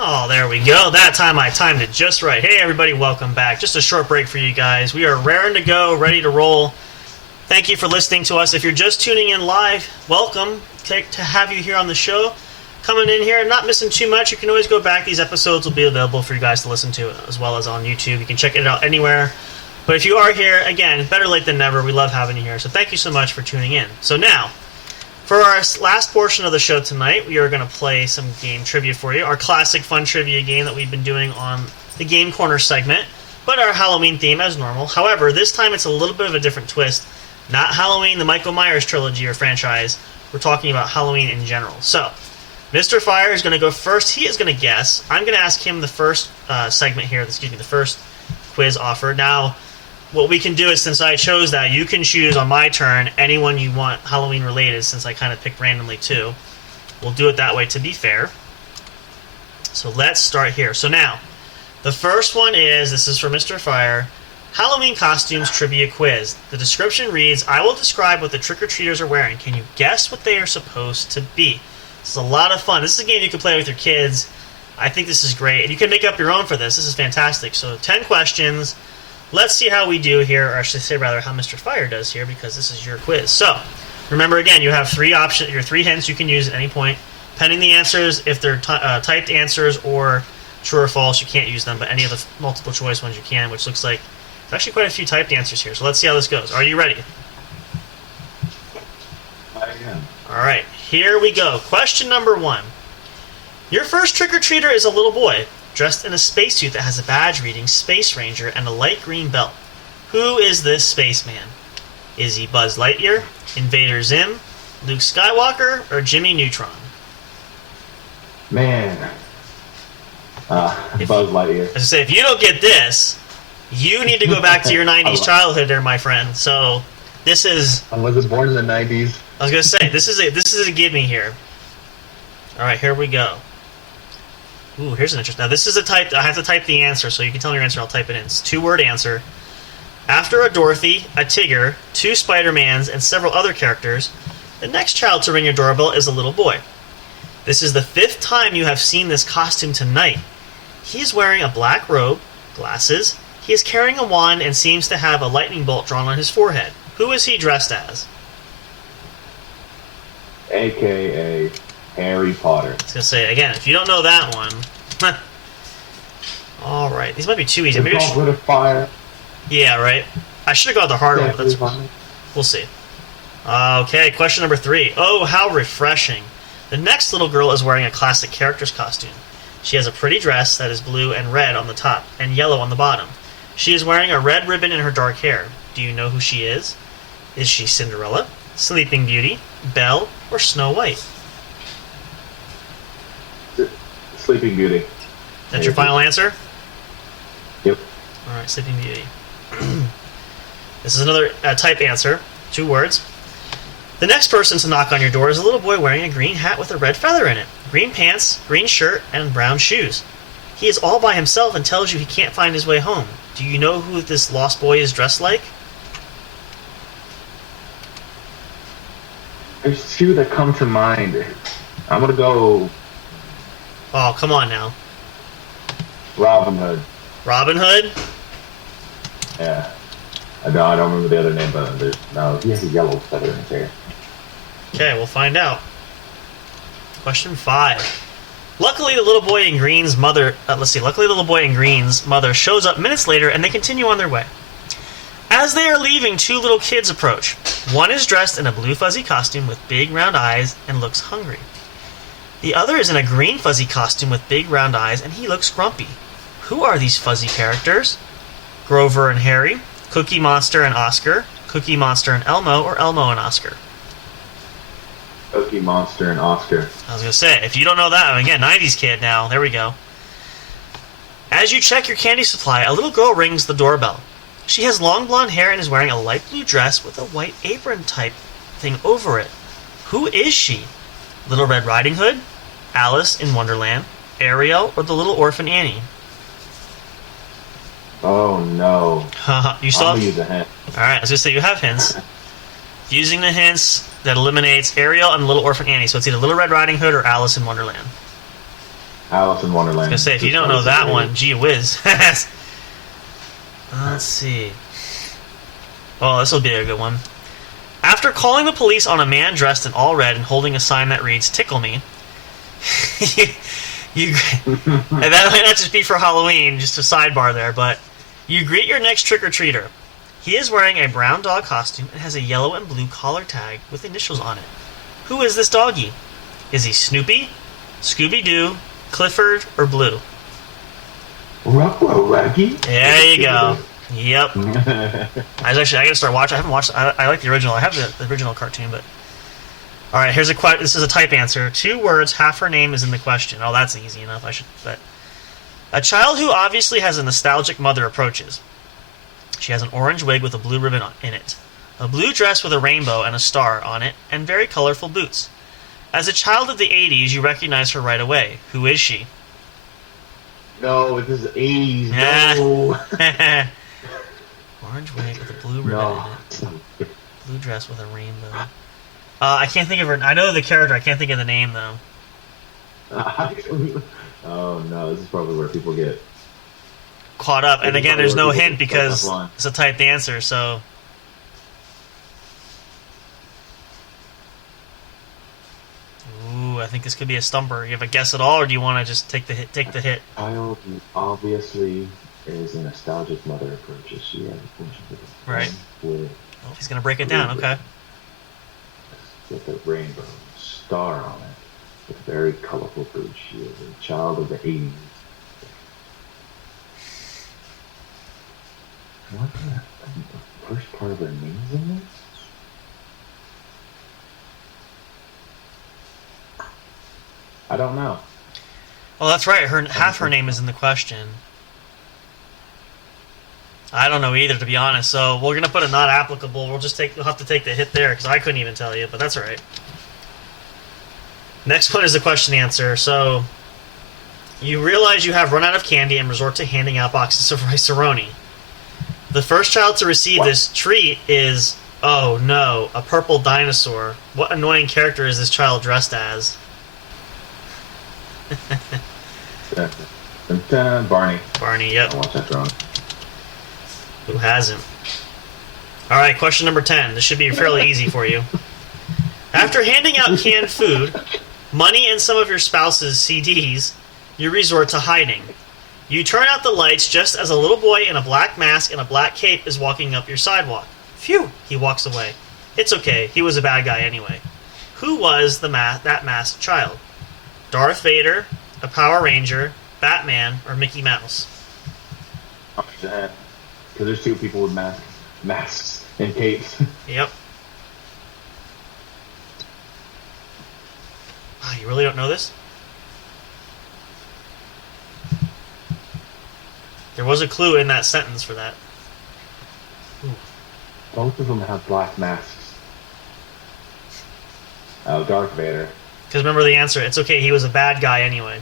Oh, there we go. That time I timed it just right. Hey, everybody, welcome back. Just a short break for you guys. We are raring to go, ready to roll. Thank you for listening to us. If you're just tuning in live, welcome. Great to have you here on the show. Coming in here, not missing too much. You can always go back. These episodes will be available for you guys to listen to, as well as on YouTube. You can check it out anywhere. But if you are here, again, better late than never. We love having you here. So thank you so much for tuning in. So now, for our last portion of the show tonight, we are going to play some game trivia for you. Our classic fun trivia game that we've been doing on the Game Corner segment, but our Halloween theme as normal. However, this time it's a little bit of a different twist. Not Halloween, the Michael Myers trilogy or franchise. We're talking about Halloween in general. So, Mr. Fire is going to go first. He is going to guess. I'm going to ask him the first segment here, the first quiz offer. Now, what we can do is, since I chose that, you can choose on my turn anyone you want Halloween related, since I kind of picked randomly too. We'll do it that way to be fair. So let's start here. So now, the first one is, this is for Mr. Fire, Halloween costumes trivia quiz. The description reads, I will describe what the trick-or-treaters are wearing. Can you guess what they are supposed to be? This is a lot of fun. This is a game you can play with your kids. I think this is great. And you can make up your own for this. This is fantastic. So 10 questions. Let's see how we do here, or I should say rather how Mr. Fire does here, because this is your quiz. So, remember again, you have three options, your three hints you can use at any point. Pending the answers, if they're typed answers or true or false, you can't use them, but any of the multiple choice ones you can, which looks like there's actually quite a few typed answers here. So let's see how this goes. Are you ready? I am. Alright, here we go. Question number 1. Your first trick-or-treater is a little boy, dressed in a spacesuit that has a badge reading Space Ranger and a light green belt. Who is this spaceman? Is he Buzz Lightyear, Invader Zim, Luke Skywalker, or Jimmy Neutron? Man. Buzz Lightyear. As I say, if you don't get this, you need to go back to your 90s childhood there, my friend. So, this is... I wasn't born in the 90s. I was going to say, this is a gimme here. Alright, here we go. Ooh, here's an interesting... Now, this is a type... I have to type the answer, so you can tell me your answer, I'll type it in. It's a 2-word answer. After a Dorothy, a Tigger, 2 Spider-Mans, and several other characters, The next child to ring your doorbell is a little boy. This is the 5th time you have seen this costume tonight. He is wearing a black robe, glasses. He is carrying a wand and seems to have a lightning bolt drawn on his forehead. Who is he dressed as? AKA Harry Potter. I was going to say, again, if you don't know that one... All right. These might be too easy. Maybe with a fire. Yeah, right. I should have gone the hard one, but that's... We'll see. Okay, question number 3. Oh, how refreshing. The next little girl is wearing a classic character's costume. She has a pretty dress that is blue and red on the top and yellow on the bottom. She is wearing a red ribbon in her dark hair. Do you know who she is? Is she Cinderella, Sleeping Beauty, Belle, or Snow White? Sleeping Beauty. That's your final answer? Yep. Alright, Sleeping Beauty. This is another type answer. 2 words. The next person to knock on your door is a little boy wearing a green hat with a red feather in it, green pants, green shirt, and brown shoes. He is all by himself and tells you he can't find his way home. Do you know who this lost boy is dressed like? There's 2 that come to mind. I'm gonna go... Oh, come on now. Robin Hood. Robin Hood? Yeah. I don't remember the other name, but he has a yellow feather in his hair. Okay, we'll find out. Question 5. Luckily, the little boy in Green's mother... Luckily, the little boy in Green's mother shows up minutes later, and they continue on their way. As they are leaving, 2 little kids approach. One is dressed in a blue fuzzy costume with big round eyes and looks hungry. The other is in a green fuzzy costume with big round eyes, and he looks grumpy. Who are these fuzzy characters? Grover and Harry, Cookie Monster and Oscar, Cookie Monster and Elmo, or Elmo and Oscar? Cookie Monster and Oscar. I was going to say, if you don't know that, again, 90s kid now, there we go. As you check your candy supply, a little girl rings the doorbell. She has long blonde hair and is wearing a light blue dress with a white apron type thing over it. Who is she? Little Red Riding Hood, Alice in Wonderland, Ariel, or the Little Orphan Annie? Oh no. You still have... use a hint. Alright, I was going to say you have hints. Using the hints, that eliminates Ariel and Little Orphan Annie. So it's either Little Red Riding Hood or Alice in Wonderland. Alice in Wonderland. I was going to say, if you don't know that one, gee whiz. Let's see. Oh, this will be a good one. After calling the police on a man dressed in all red and holding a sign that reads, "Tickle Me," and that might not just be for Halloween, just a sidebar there, but you greet your next trick-or-treater. He is wearing a brown dog costume and has a yellow and blue collar tag with initials on it. Who is this doggy? Is he Snoopy, Scooby-Doo, Clifford, or Blue? Ruffalo Raggy? There you go. Yep. I gotta start watching. I haven't watched. I like the original. I have the original cartoon, but all right. Here's a question. This is a type answer. 2 words. Half her name is in the question. Oh, that's easy enough. I should. But a child who obviously has a nostalgic mother approaches. She has an orange wig with a blue ribbon in it, a blue dress with a rainbow and a star on it, and very colorful boots. As a child of the 80s, you recognize her right away. Who is she? No, this is 80s. No. Orange wig with a blue ribbon in it. Blue dress with a rainbow. I can't think of her. I know the character. I can't think of the name, though. Oh, no. This is probably where people get caught up. And again, there's no hint because it's a typed answer, so... Ooh, I think this could be a stumper. You have a guess at all, or do you want to just take the hit? Child obviously is a nostalgic mother approaches. She has a bunch of right. Oh, he's gonna break it down. Okay. With a rainbow star on it, with very colorful boots. She is a child of the 80s. What the first part of her name is in this? I don't know. Oh, that's right. Half her name is in the question. I don't know either, to be honest. So we're gonna put a not applicable. We'll have to take the hit there because I couldn't even tell you. But that's all right. Next one is the question answer. So you realize you have run out of candy and resort to handing out boxes of rice-a-roni. The first child to receive this treat is Oh no, a purple dinosaur. What annoying character is this child dressed as? Barney. Barney, yep. I watched that drone. Who hasn't? Alright, question number 10. This should be fairly easy for you. After handing out canned food, money, and some of your spouse's CDs, you resort to hiding. You turn out the lights just as a little boy in a black mask and a black cape is walking up your sidewalk. Phew, he walks away. It's okay, he was a bad guy anyway. Who was that masked child? Darth Vader, a Power Ranger, Batman, or Mickey Mouse? Because there's two people with masks and capes. Yep. Oh, you really don't know this? There was a clue in that sentence for that. Ooh. Both of them have black masks. Oh, Darth Vader. Because remember the answer, it's okay, he was a bad guy anyway.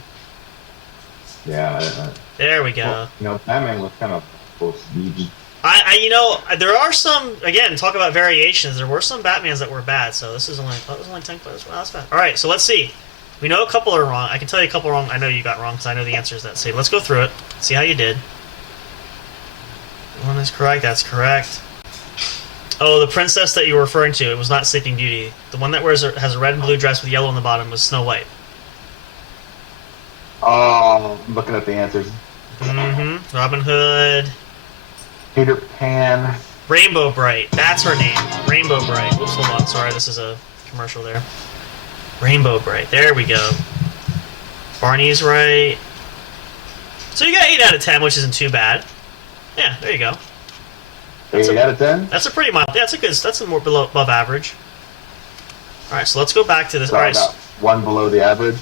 Yeah. There we go. Well, Batman was kind of supposed to be... there are some, again, talk about variations, there were some Batmans that were bad, so this is only, that was only 10 questions. Wow, that's bad. Alright, so let's see. We know a couple are wrong. I can tell you a couple wrong. I know you got wrong, because I know the answers that same. Let's go through it, see how you did. One is correct, that's correct. Oh, the princess that you were referring to, it was not Sleeping Beauty. The one that has a red and blue dress with yellow on the bottom was Snow White. Oh, I'm looking at the answers. Mm-hmm. Robin Hood. Peter Pan. Rainbow Bright. That's her name. Rainbow Bright. Whoops, hold on. Sorry, this is a commercial there. Rainbow Bright. There we go. Barney's right. So you got 8 out of 10, which isn't too bad. Yeah, there you go. 8 out of 10? That's a pretty mild. Yeah, that's a more above average. Alright, so let's go back to this. Sorry, Alright. One below the average?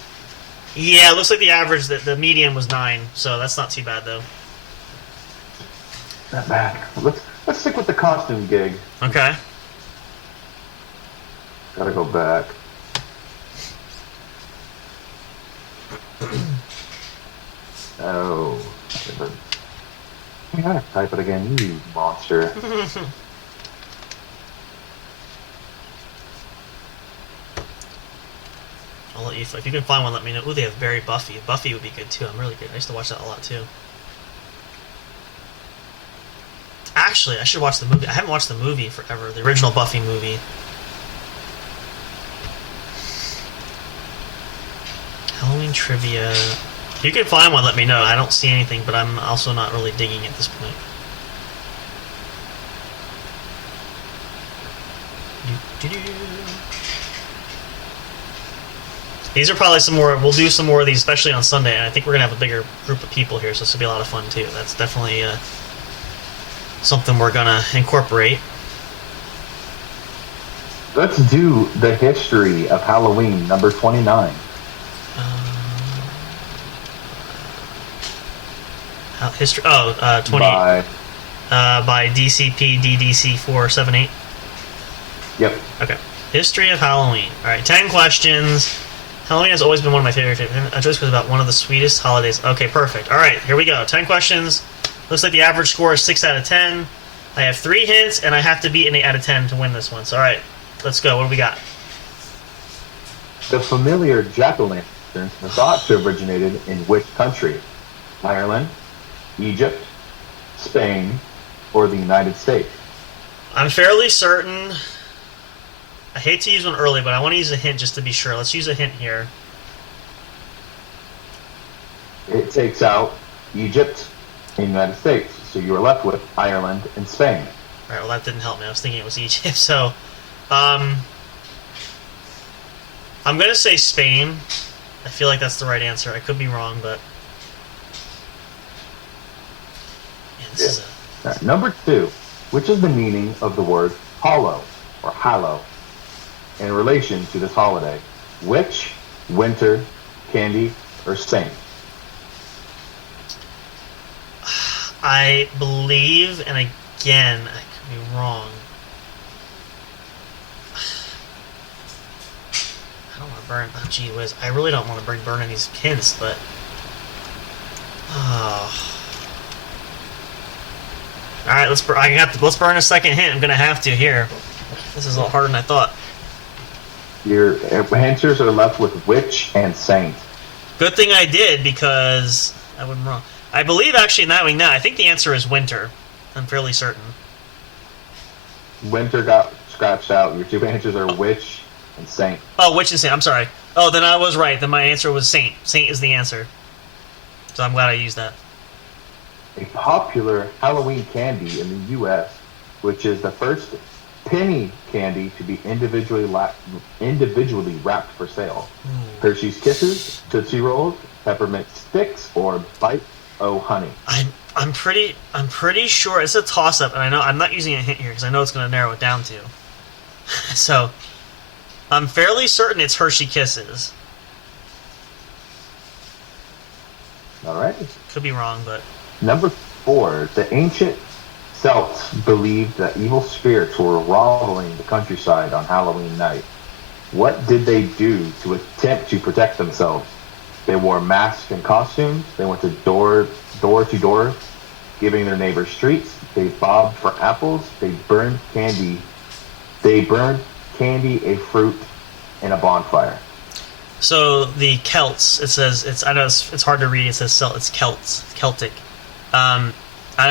Yeah, it looks like the average, the median was 9, so that's not too bad, though. Not bad. Let's stick with the costume gig. Okay. Gotta go back. Oh. I gotta type it again, you monster. I'll let you, if you can find one, let me know. Ooh, they have Barry Buffy. Buffy would be good, too. I'm really good. I used to watch that a lot, too. Actually, I should watch the movie. I haven't watched the movie forever. The original Buffy movie. Halloween trivia. If you can find one, let me know. I don't see anything, but I'm also not really digging at this point. These are probably some more. We'll do some more of these, especially on Sunday, and I think we're gonna have a bigger group of people here, so this will be a lot of fun too. That's definitely something we're gonna incorporate. Let's do the history of Halloween, number 29. History. 28. By DCP DDC 478. Yep. Okay. History of Halloween. All right. 10 questions. Halloween has always been one of my favorite. I just was about one of the sweetest holidays. Okay, perfect. All right, here we go. 10 questions. Looks like the average score is 6 out of 10. I have 3 hints, and I have to beat an 8 out of 10 to win this one. So, all right, let's go. What do we got? The familiar jack-o'-lanterns are thought to have originated in which country? Ireland, Egypt, Spain, or the United States? I'm fairly certain. I hate to use one early, but I want to use a hint just to be sure. Let's use a hint here. It takes out Egypt and the United States, so you are left with Ireland and Spain. All right, well, that didn't help me. I was thinking it was Egypt. So, I'm going to say Spain. I feel like that's the right answer. I could be wrong, but... Man, this is a... Right, number 2. Which is the meaning of the word hollow or hallow in relation to this holiday? Witch, winter, candy, or saint? I believe, and again, I could be wrong. I don't want to burn. Oh, gee whiz. I really don't want to burn any hints, but... Oh... Alright, let's burn a second hint. I'm gonna have to here. This is a lot harder than I thought. Your answers are left with witch and saint. Good thing I did, because I wasn't wrong. I believe, actually, in that way now, I think the answer is winter. I'm fairly certain. Winter got scratched out. Your 2 answers are witch and saint. Oh, witch and saint. I'm sorry. Oh, then I was right. Then my answer was saint. Saint is the answer. So I'm glad I used that. A popular Halloween candy in the U.S., which is the first penny candy to be individually wrapped for sale. Hershey's Kisses, Tootsie Rolls, Peppermint Sticks, or Bite O' Honey. I'm pretty sure it's a toss-up, and I know I'm not using a hint here because I know it's going to narrow it down to. So, I'm fairly certain it's Hershey Kisses. All right. Could be wrong, but... Number 4, the ancient Celts believed that evil spirits were rolling the countryside on Halloween night. What did they do to attempt to protect themselves? They wore masks and costumes. They went to door to door, giving their neighbors treats. They bobbed for apples. They burned candy. A fruit, and a bonfire. So the Celts, it says, I know it's hard to read. It says it's Celtic. I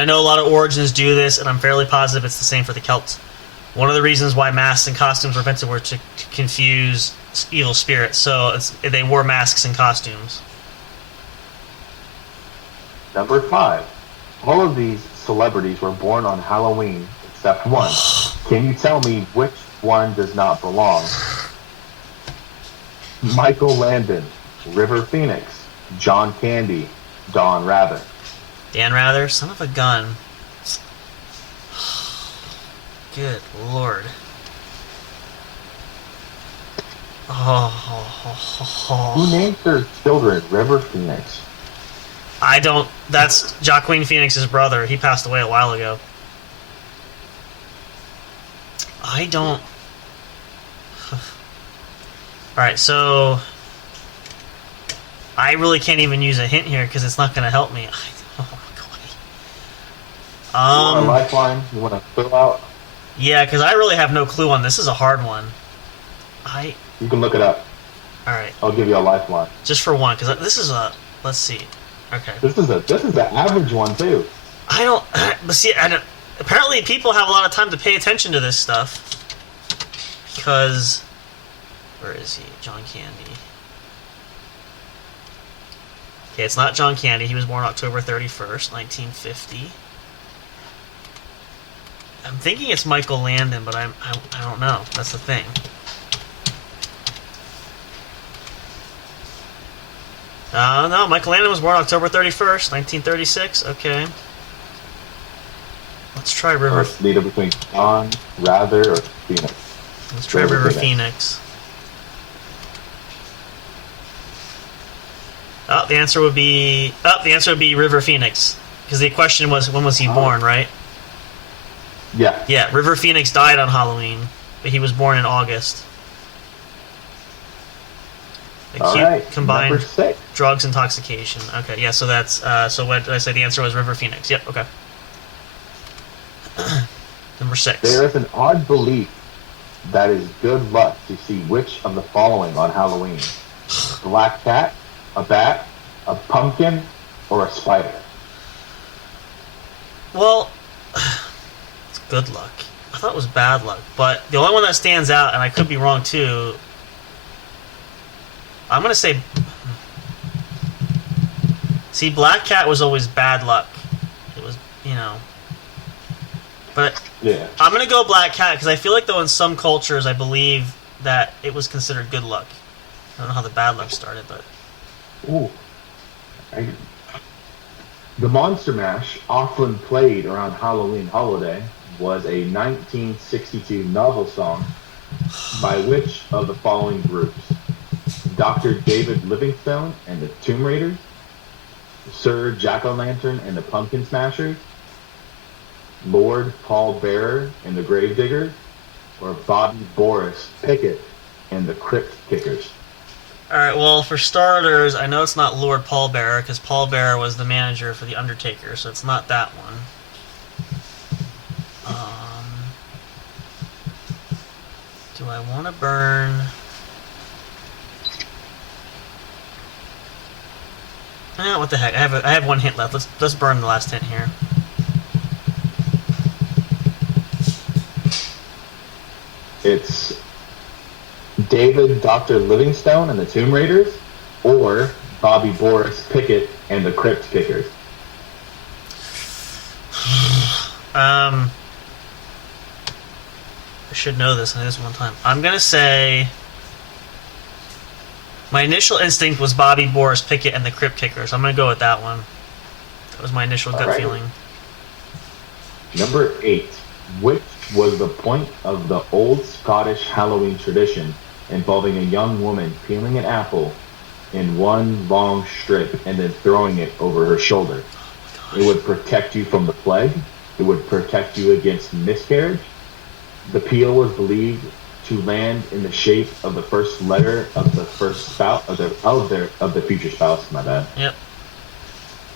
know a lot of origins do this, and I'm fairly positive it's the same for the Celts. One of the reasons why masks and costumes were invented were to confuse evil spirits, so they wore masks and costumes. Number 5. All of these celebrities were born on Halloween except one. Can you tell me which one does not belong? Michael Landon, River Phoenix, John Candy, Don Rather. Dan Rather, son of a gun. Good Lord. Who named their children River Phoenix? I don't... That's Joaquin Phoenix's brother. He passed away a while ago. I don't... Alright, so... I really can't even use a hint here because it's not going to help me. You want a lifeline? You want to fill out? Yeah, because I really have no clue on this. This is a hard one. You can look it up. Alright. I'll give you a lifeline. Just for one, because this is a... Let's see. Okay. This is the average one, too. I don't... But see, apparently people have a lot of time to pay attention to this stuff. Because... Where is he? John Candy. Okay, it's not John Candy. He was born October 31st, 1950. I'm thinking it's Michael Landon, but I don't know. That's the thing. No, Michael Landon was born October 31st, 1936. Okay. Let's try River... It's neither between Don, Rather, or Phoenix. Let's try River Phoenix. The answer would be River Phoenix, because the question was when was he born, right? Yeah. Yeah, River Phoenix died on Halloween, but he was born in August. Acute combined drugs intoxication. Okay, yeah, so that's so what did I say? The answer was River Phoenix. Yep, okay. Number 6. There is an odd belief that is good luck to see which of the following on Halloween: black cat, a bat, a pumpkin, or a spider. Well, it's good luck. I thought it was bad luck, but the only one that stands out, and I could be wrong too, I'm going to say... See, black cat was always bad luck. It was, But yeah. I'm going to go black cat, because I feel like, though, in some cultures, I believe that it was considered good luck. I don't know how the bad luck started, but... Ooh. The Monster Mash, often played around Halloween holiday, was a 1962 novel song by which of the following groups? Dr. David Livingstone and the Tomb Raiders, Sir Jack-O-Lantern and the Pumpkin Smashers, Lord Paul Bearer and the Gravediggers, or Bobby Boris Pickett and the Crypt Kickers. Alright, well, for starters, I know it's not Lord Paul Bearer, because Paul Bearer was the manager for The Undertaker, so it's not that one. Do I want to burn... what the heck? I have one hint left. Let's burn the last hint here. It's David Dr. Livingstone and the Tomb Raiders, or Bobby Boris Pickett and the Crypt Kickers. I should know this. I did this one time. I'm gonna say my initial instinct was Bobby Boris Pickett and the Crypt Kickers. I'm gonna go with that one. That was my initial gut feeling. Number 8. Which was the point of the old Scottish Halloween tradition involving a young woman peeling an apple in one long strip and then throwing it over her shoulder? It would protect you from the plague. It would protect you against miscarriage. The peel was believed to land in the shape of the first letter of the first spout of the future spouse. My bad. Yep.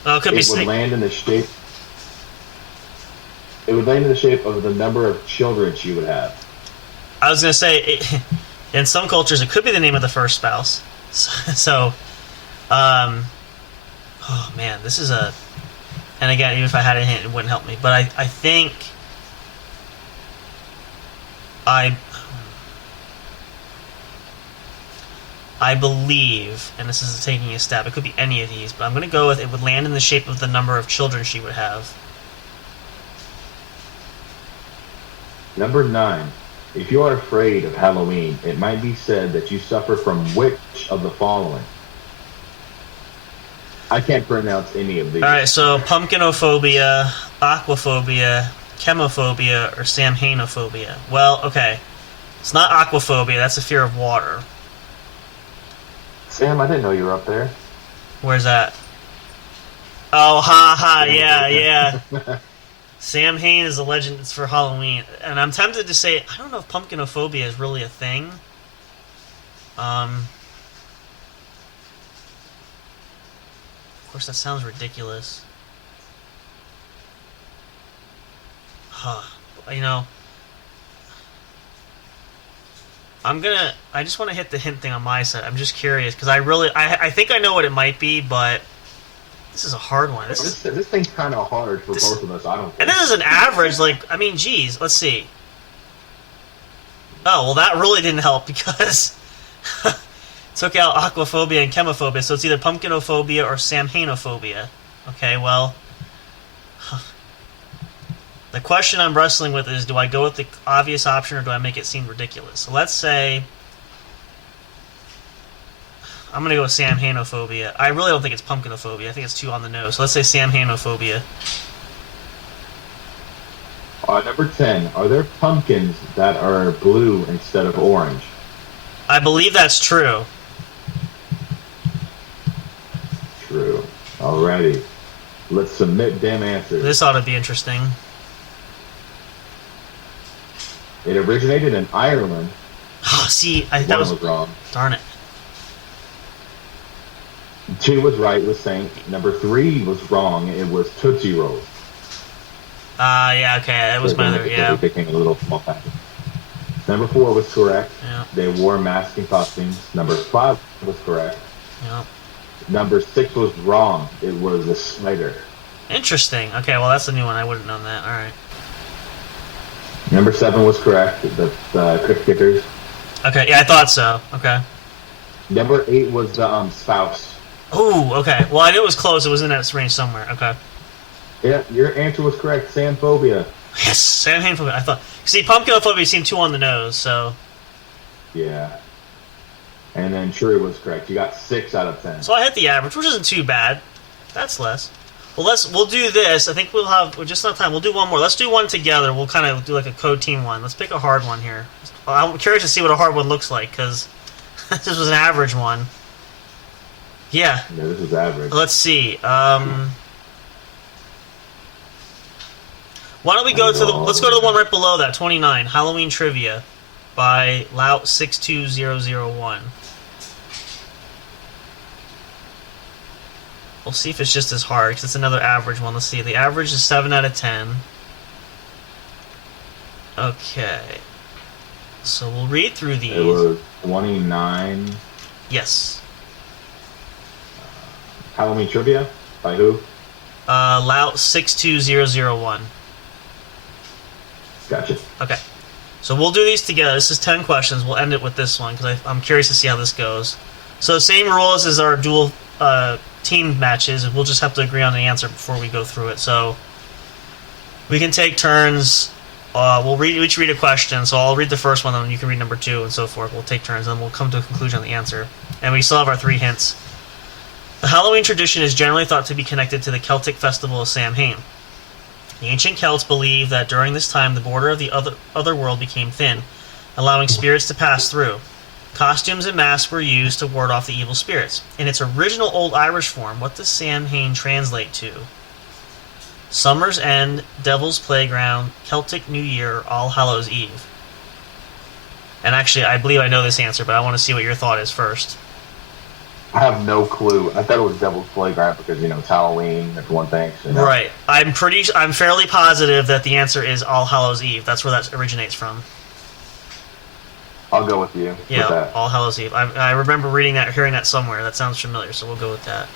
Oh, it could be snake. It would land in the shape of the number of children she would have. I was gonna say, in some cultures, it could be the name of the first spouse. So, oh man, this is a. And again, even if I had a hint, it wouldn't help me. But I think I believe, and this is taking a stab, it could be any of these, but I'm going to go with it would land in the shape of the number of children she would have. Number 9. If you are afraid of Halloween, it might be said that you suffer from which of the following? I can't pronounce any of these. Alright, so pumpkinophobia, aquaphobia, chemophobia, or samhainophobia. Well, okay. It's not aquaphobia, that's a fear of water. Sam, I didn't know you were up there. Where's that? Oh, yeah. Samhain is a legend that's for Halloween. And I'm tempted to say, I don't know if pumpkinophobia is really a thing. Of course, that sounds ridiculous. You know, I just want to hit the hint thing on my side. I'm just curious, because I think I know what it might be, but this is a hard one. This thing's kind of hard for both of us, I don't think. And this is an average, geez, let's see. Oh, well, that really didn't help, because took out aquaphobia and chemophobia, so it's either pumpkinophobia or samhainophobia. Okay, well, the question I'm wrestling with is, do I go with the obvious option or do I make it seem ridiculous? So let's say I'm going to go with samhainophobia. I really don't think it's pumpkinophobia. I think it's too on the nose. So let's say samhainophobia. Number 10. Are there pumpkins that are blue instead of orange? I believe that's true. True. Alrighty. Let's submit them answers. This ought to be interesting. It originated in Ireland. Oh, see, that was wrong. Darn it. 2 was right, was Saint. Number 3 was wrong. It was Tootsie Rolls. Yeah, okay, that was my other, yeah. They became a little small package. Number 4 was correct. Yeah. They wore masks and costumes. Number 5 was correct. Yeah. Number 6 was wrong. It was a spider. Interesting. Okay, well, that's a new one. I wouldn't have known that. All right. Number 7 was correct. The Crypt Kickers. Okay, yeah, I thought so. Okay. Number 8 was the spouse. Ooh, okay. Well, I knew it was close. It was in that range somewhere. Okay. Yeah, your answer was correct. Samphobia. Yes, samhainophobia. I thought. See, pumpkinophobia seemed too on the nose, so. Yeah. And then Shuri was correct. You got 6 out of 10. So I hit the average, which isn't too bad. That's less. Well, we'll do this. I think we're just enough time. We'll do one more. Let's do one together. We'll kind of do like a code team one. Let's pick a hard one here. I'm curious to see what a hard one looks like, because this was an average one. Yeah. Yeah, this is average. Let's see. Why don't we go to let's go to the one right below that, 29, Halloween Trivia by Lout62001. We'll see if it's just as hard, because it's another average one. Let's see. The average is 7 out of 10. Okay. So we'll read through these. It was 29. Yes. Halloween Trivia? By who? Lout 62001. Gotcha. Okay. So we'll do these together. This is 10 questions. We'll end it with this one because I'm curious to see how this goes. So same rules as our dual team matches. We'll just have to agree on the answer before we go through it. So we can take turns. We'll each read a question. So I'll read the first one, and you can read number 2, and so forth. We'll take turns, and then we'll come to a conclusion on the answer. And we still have our 3 hints. The Halloween tradition is generally thought to be connected to the Celtic festival of Samhain. The ancient Celts believed that during this time the border of the other world became thin, allowing spirits to pass through. Costumes and masks were used to ward off the evil spirits. In its original Old Irish form, what does Samhain translate to? Summer's End, Devil's Playground, Celtic New Year, All Hallows Eve. And actually, I believe I know this answer, but I want to see what your thought is first. I have no clue. I thought it was Devil's Playground because, it's Halloween, everyone thinks. Right. I'm fairly positive that the answer is All Hallows Eve. That's where that originates from. I'll go with you. Yeah, with that. All Hallows Eve. I remember hearing that somewhere. That sounds familiar, so we'll go with that.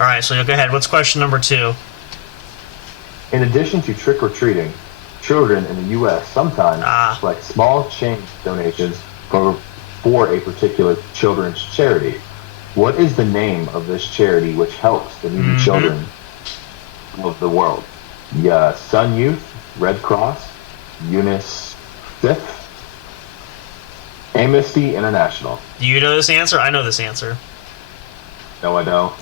All right, so go ahead. What's question number 2? In addition to trick-or-treating, children in the U.S. sometimes collect small change donations for a particular children's charity. What is the name of this charity which helps the needy children of the world? Sun Youth, Red Cross, UNICEF, Amnesty International. Do you know this answer? I know this answer. No, I don't.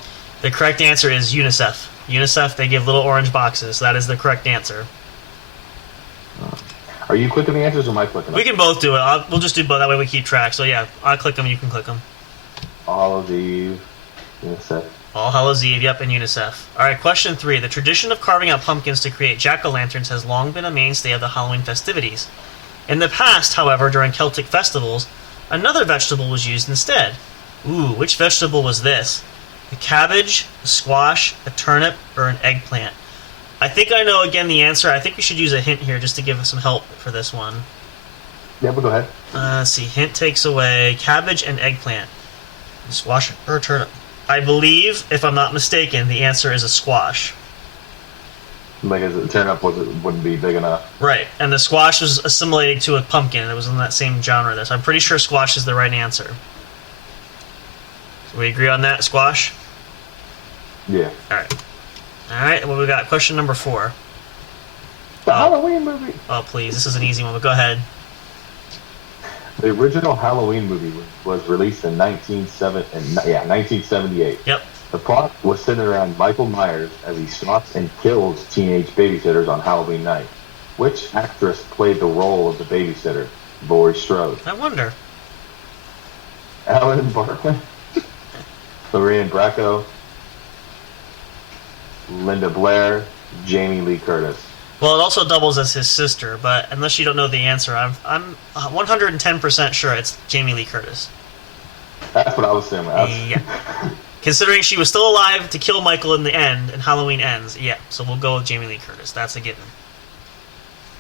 The correct answer is UNICEF. UNICEF, they give little orange boxes. That is the correct answer. Are you clicking the answers or am I clicking them? We can both do it. We'll just do both. That way we keep track. So yeah, I'll click them, you can click them. All Hallows Eve, UNICEF. All Hallows Eve, yep, and UNICEF. Alright, question 3. The tradition of carving out pumpkins to create jack-o'-lanterns has long been a mainstay of the Halloween festivities. In the past, however, during Celtic festivals, another vegetable was used instead. Ooh, which vegetable was this? A cabbage, a squash, a turnip, or an eggplant? I think I know again the answer. I think we should use a hint here just to give us some help for this one. Yeah, but go ahead. Let's see. Hint takes away cabbage and eggplant. Squash or turnip? I believe, if I'm not mistaken, the answer is a squash. Like, as a turnip wouldn't be big enough. Right, and the squash was assimilated to a pumpkin, and it was in that same genre there. So I'm pretty sure squash is the right answer. So we agree on that, squash? Yeah. Alright, well, we got question number 4. The Halloween movie. Oh, please, this is an easy one, but go ahead. The original Halloween movie was released in 1978. Yep. The plot was centered around Michael Myers as he stalks and kills teenage babysitters on Halloween night. Which actress played the role of the babysitter? Laurie Strode. I wonder. Alan Barkman, Lorraine Bracco, Linda Blair, Jamie Lee Curtis. Well, it also doubles as his sister, but unless you don't know the answer, I'm 110% sure it's Jamie Lee Curtis. That's what I was saying. Yeah. Considering she was still alive to kill Michael in the end, and Halloween ends, yeah. So we'll go with Jamie Lee Curtis. That's a given.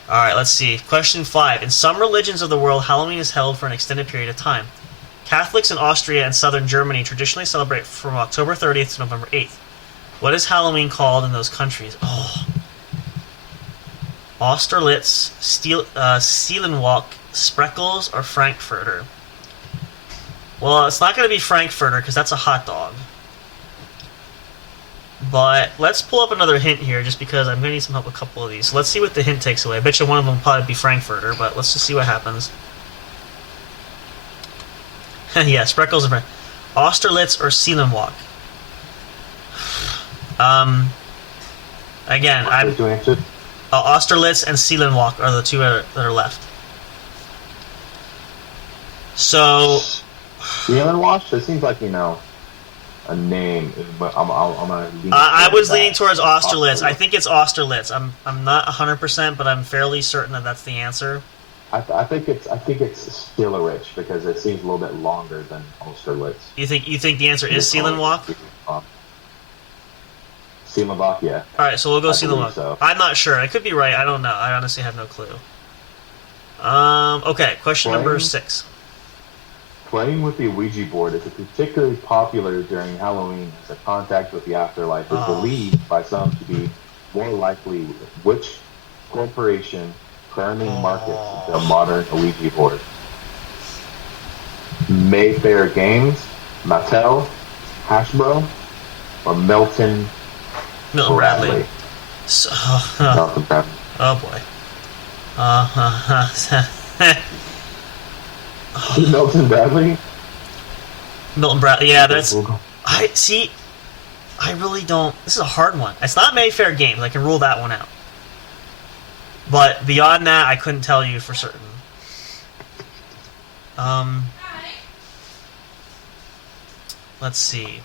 Alright, let's see. Question 5. In some religions of the world, Halloween is held for an extended period of time. Catholics in Austria and southern Germany traditionally celebrate from October 30th to November 8th. What is Halloween called in those countries? Austerlitz, Seelenwalk, Spreckles, or Frankfurter? Well, it's not going to be Frankfurter because that's a hot dog. But let's pull up another hint here just because I'm going to need some help with a couple of these. So let's see what the hint takes away. I bet you one of them will probably be Frankfurter, but let's just see what happens. Yeah, Spreckles and Austerlitz or Seelenwalk. Again, Austerlitz and Seelenwalk are the two that are left. So, Seelenwalk? It seems like, a name. But I was leaning towards Austerlitz. I think it's Austerlitz. I'm not 100%, but I'm fairly certain that that's the answer. I think it's Steelerich because it seems a little bit longer than Austerlitz. You think the answer is Seelenwalk? Seelenwalk, yeah. All right, so we'll go Seelenwalk. So. I'm not sure. I could be right. I don't know. I honestly have no clue. Okay, question number 6. Playing with the Ouija board is particularly popular during Halloween as a contact with the afterlife is believed by some to be more likely. Which corporation currently markets the modern Ouija board? Mayfair Games, Mattel, Hasbro, or Milton Bradley. So, Milton Bradley. Oh boy. Milton Bradley? Milton Bradley. Yeah, that's. I really don't. This is a hard one. It's not Mayfair Games. I can rule that one out. But beyond that, I couldn't tell you for certain. Let's see.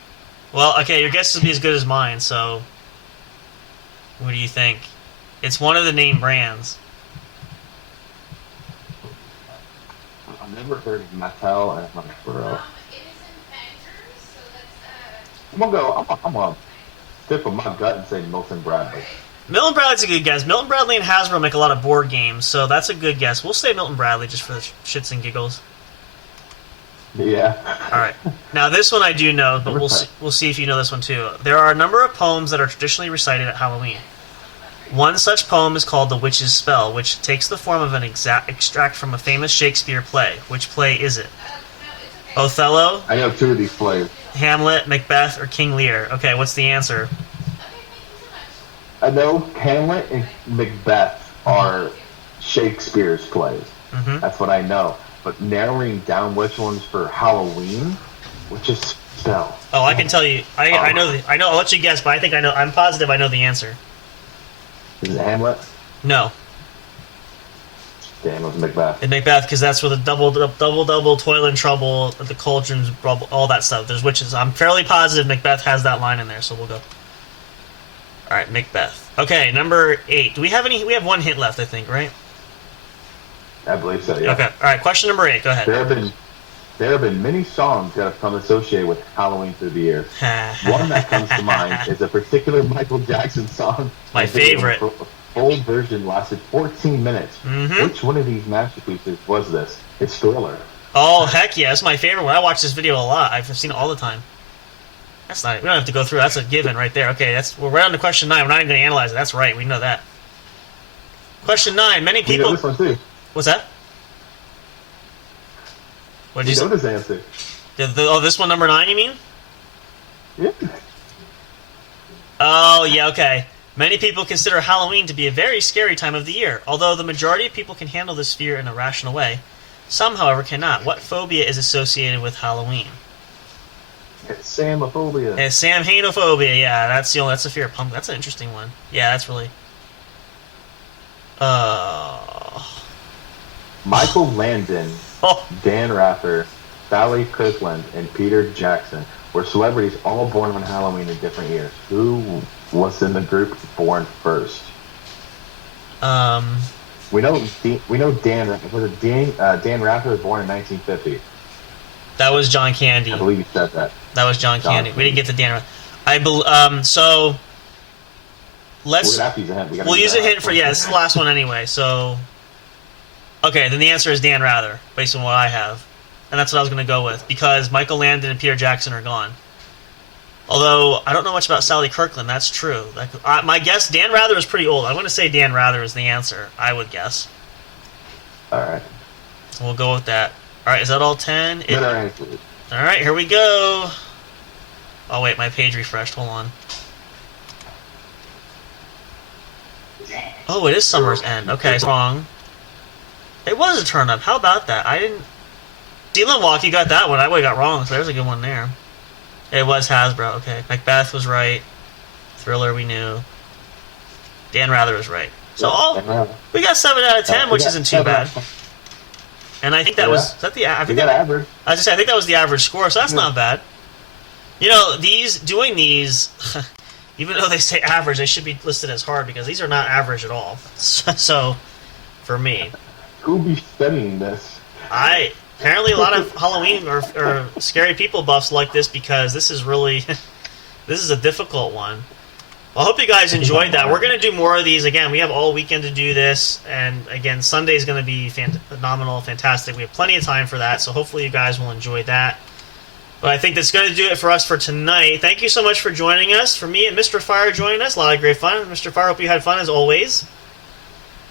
Well, okay, your guess will be as good as mine, so what do you think? It's one of the name brands. I've never heard of Mattel and Hasbro. I'm gonna stick with my gut and say Milton Bradley. Milton Bradley's a good guess. Milton Bradley and Hasbro make a lot of board games, so that's a good guess. We'll say Milton Bradley just for the shits and giggles. Yeah. All right. Now this one I do know, but we'll see if you know this one too. There are a number of poems that are traditionally recited at Halloween. One such poem is called The Witch's Spell, which takes the form of an extract from a famous Shakespeare play. Which play is it? Othello? I know 2 of these plays. Hamlet, Macbeth, or King Lear? Okay, what's the answer? I know Hamlet and Macbeth are Shakespeare's plays. Mm-hmm. That's what I know. But narrowing down which one's for Halloween, which is spell. Oh, I can tell you. I know. I'll let you guess, but I think I know. I'm positive I know the answer. Is it Hamlet? No. Damn, it was Macbeth. It's Macbeth, because that's where the double, toil and trouble, the cauldrons, all that stuff. There's witches. I'm fairly positive Macbeth has that line in there, so we'll go. All right, Macbeth. Okay, number 8. Do we have any? We have one hint left, I think, right? I believe so, yeah. Okay, all right, question number 8. Go ahead. There have been many songs that have come associated with Halloween through the years. One that comes to mind is a particular Michael Jackson song. My favorite. The full version lasted 14 minutes. Mm-hmm. Which one of these masterpieces was this? It's Thriller. Oh, heck yeah. It's my favorite one. I watch this video a lot. I've seen it all the time. That's not... We don't have to go through. That's a given right there. Okay, we're right on to question 9. We're not even going to analyze it. That's right. We know that. Question 9. Many people... We know this one, too. What's that? What did you say? We know this answer. This one, number 9, you mean? Yeah. Oh, yeah, okay. Many people consider Halloween to be a very scary time of the year. Although the majority of people can handle this fear in a rational way, some, however, cannot. What phobia is associated with Halloween? It's Samophobia. It's Samhainophobia, yeah. That's a fear of pumpkin. That's an interesting one. Yeah, that's really... Michael Landon, Dan Rather, Sally Kirkland, and Peter Jackson were celebrities all born on Halloween in different years. Who was in the group born first? We know Dan. Was it Dan Rather was born in 1950? That was John Candy. I believe you said that. That was John Candy. We didn't get to Dan Rather. So let's. We'll use a hint for this is the last one anyway. So. Okay, then the answer is Dan Rather, based on what I have. And that's what I was going to go with, because Michael Landon and Peter Jackson are gone. Although, I don't know much about Sally Kirkland, that's true. My guess, Dan Rather is pretty old. I'm going to say Dan Rather is the answer, I would guess. Alright. We'll go with that. Alright, is that all 10? Alright, here we go. Oh wait, my page refreshed, hold on. Oh, it is Summer's End. Okay, it's wrong. It was a turn up. How about that? I didn't... Steal and Walk, you got that one. I would have got wrong, so there's a good one there. It was Hasbro, okay. Macbeth was right. Thriller, we knew. Dan Rather was right. So, we got 7 out of 10, which isn't too bad. And I think that was... Is that the average? Average. I think that was the average score, so that's not bad. You know, doing these... Even though they say average, they should be listed as hard, because these are not average at all. So, for me... Who'll be studying this? Apparently a lot of Halloween or scary people buffs like this, because this is really... this is a difficult one. Well, I hope you guys enjoyed that. We're going to do more of these. Again, we have all weekend to do this. And again, Sunday is going to be phenomenal, fantastic. We have plenty of time for that. So hopefully you guys will enjoy that. But I think that's going to do it for us for tonight. Thank you so much for joining us. For me and Mr. Fire joining us, a lot of great fun. Mr. Fire, hope you had fun as always.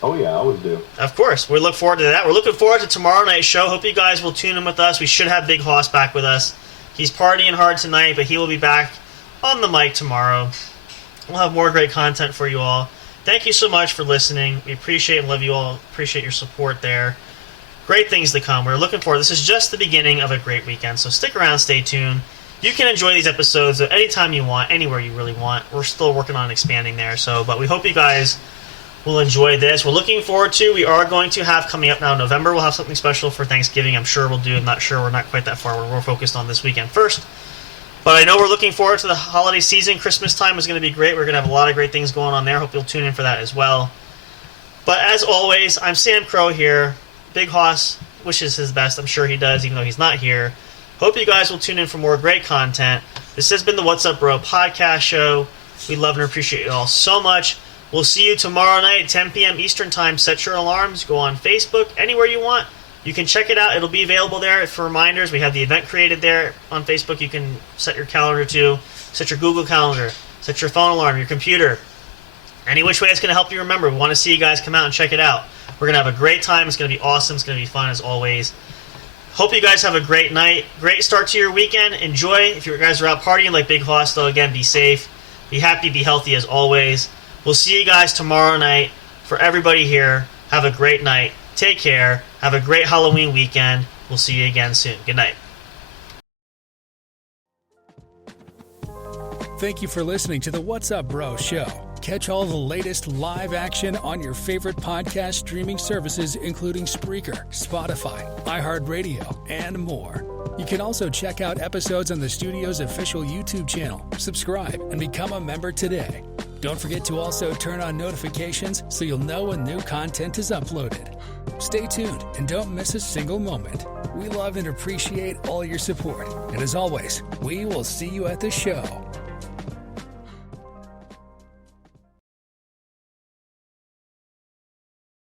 Oh, yeah, I always do. Of course. We look forward to that. We're looking forward to tomorrow night's show. Hope you guys will tune in with us. We should have Big Hoss back with us. He's partying hard tonight, but he will be back on the mic tomorrow. We'll have more great content for you all. Thank you so much for listening. We appreciate and love you all. Appreciate your support there. Great things to come. We're looking forward. This is just the beginning of a great weekend, so stick around, stay tuned. You can enjoy these episodes at any time you want, anywhere you really want. We're still working on expanding there, but we hope you guys will enjoy this. We're looking forward to, we are going to have coming up now in November, we'll have something special for Thanksgiving. I'm sure we'll do. I'm not sure. We're not quite that far. We're more focused on this weekend first. But I know we're looking forward to the holiday season. Christmas time is going to be great. We're going to have a lot of great things going on there. Hope you'll tune in for that as well. But as always, I'm Sam Crow here. Big Hoss wishes his best. I'm sure he does, even though he's not here. Hope you guys will tune in for more great content. This has been the What's Up Bro podcast show. We love and appreciate you all so much. We'll see you tomorrow night, 10 p.m. Eastern Time. Set your alarms. Go on Facebook, anywhere you want. You can check it out. It'll be available there for reminders. We have the event created there on Facebook. You can set your calendar to, set your Google Calendar, set your phone alarm, your computer. Any which way it's going to help you remember. We want to see you guys come out and check it out. We're going to have a great time. It's going to be awesome. It's going to be fun as always. Hope you guys have a great night. Great start to your weekend. Enjoy. If you guys are out partying like Big Hoss, though, again, be safe. Be happy. Be healthy as always. We'll see you guys tomorrow night. For everybody here, have a great night. Take care. Have a great Halloween weekend. We'll see you again soon. Good night. Thank you for listening to the What's Up Bro show. Catch all the latest live action on your favorite podcast streaming services, including Spreaker, Spotify, iHeartRadio, and more. You can also check out episodes on the studio's official YouTube channel. Subscribe and become a member today. Don't forget to also turn on notifications so you'll know when new content is uploaded. Stay tuned and don't miss a single moment. We love and appreciate all your support. And as always, we will see you at the show.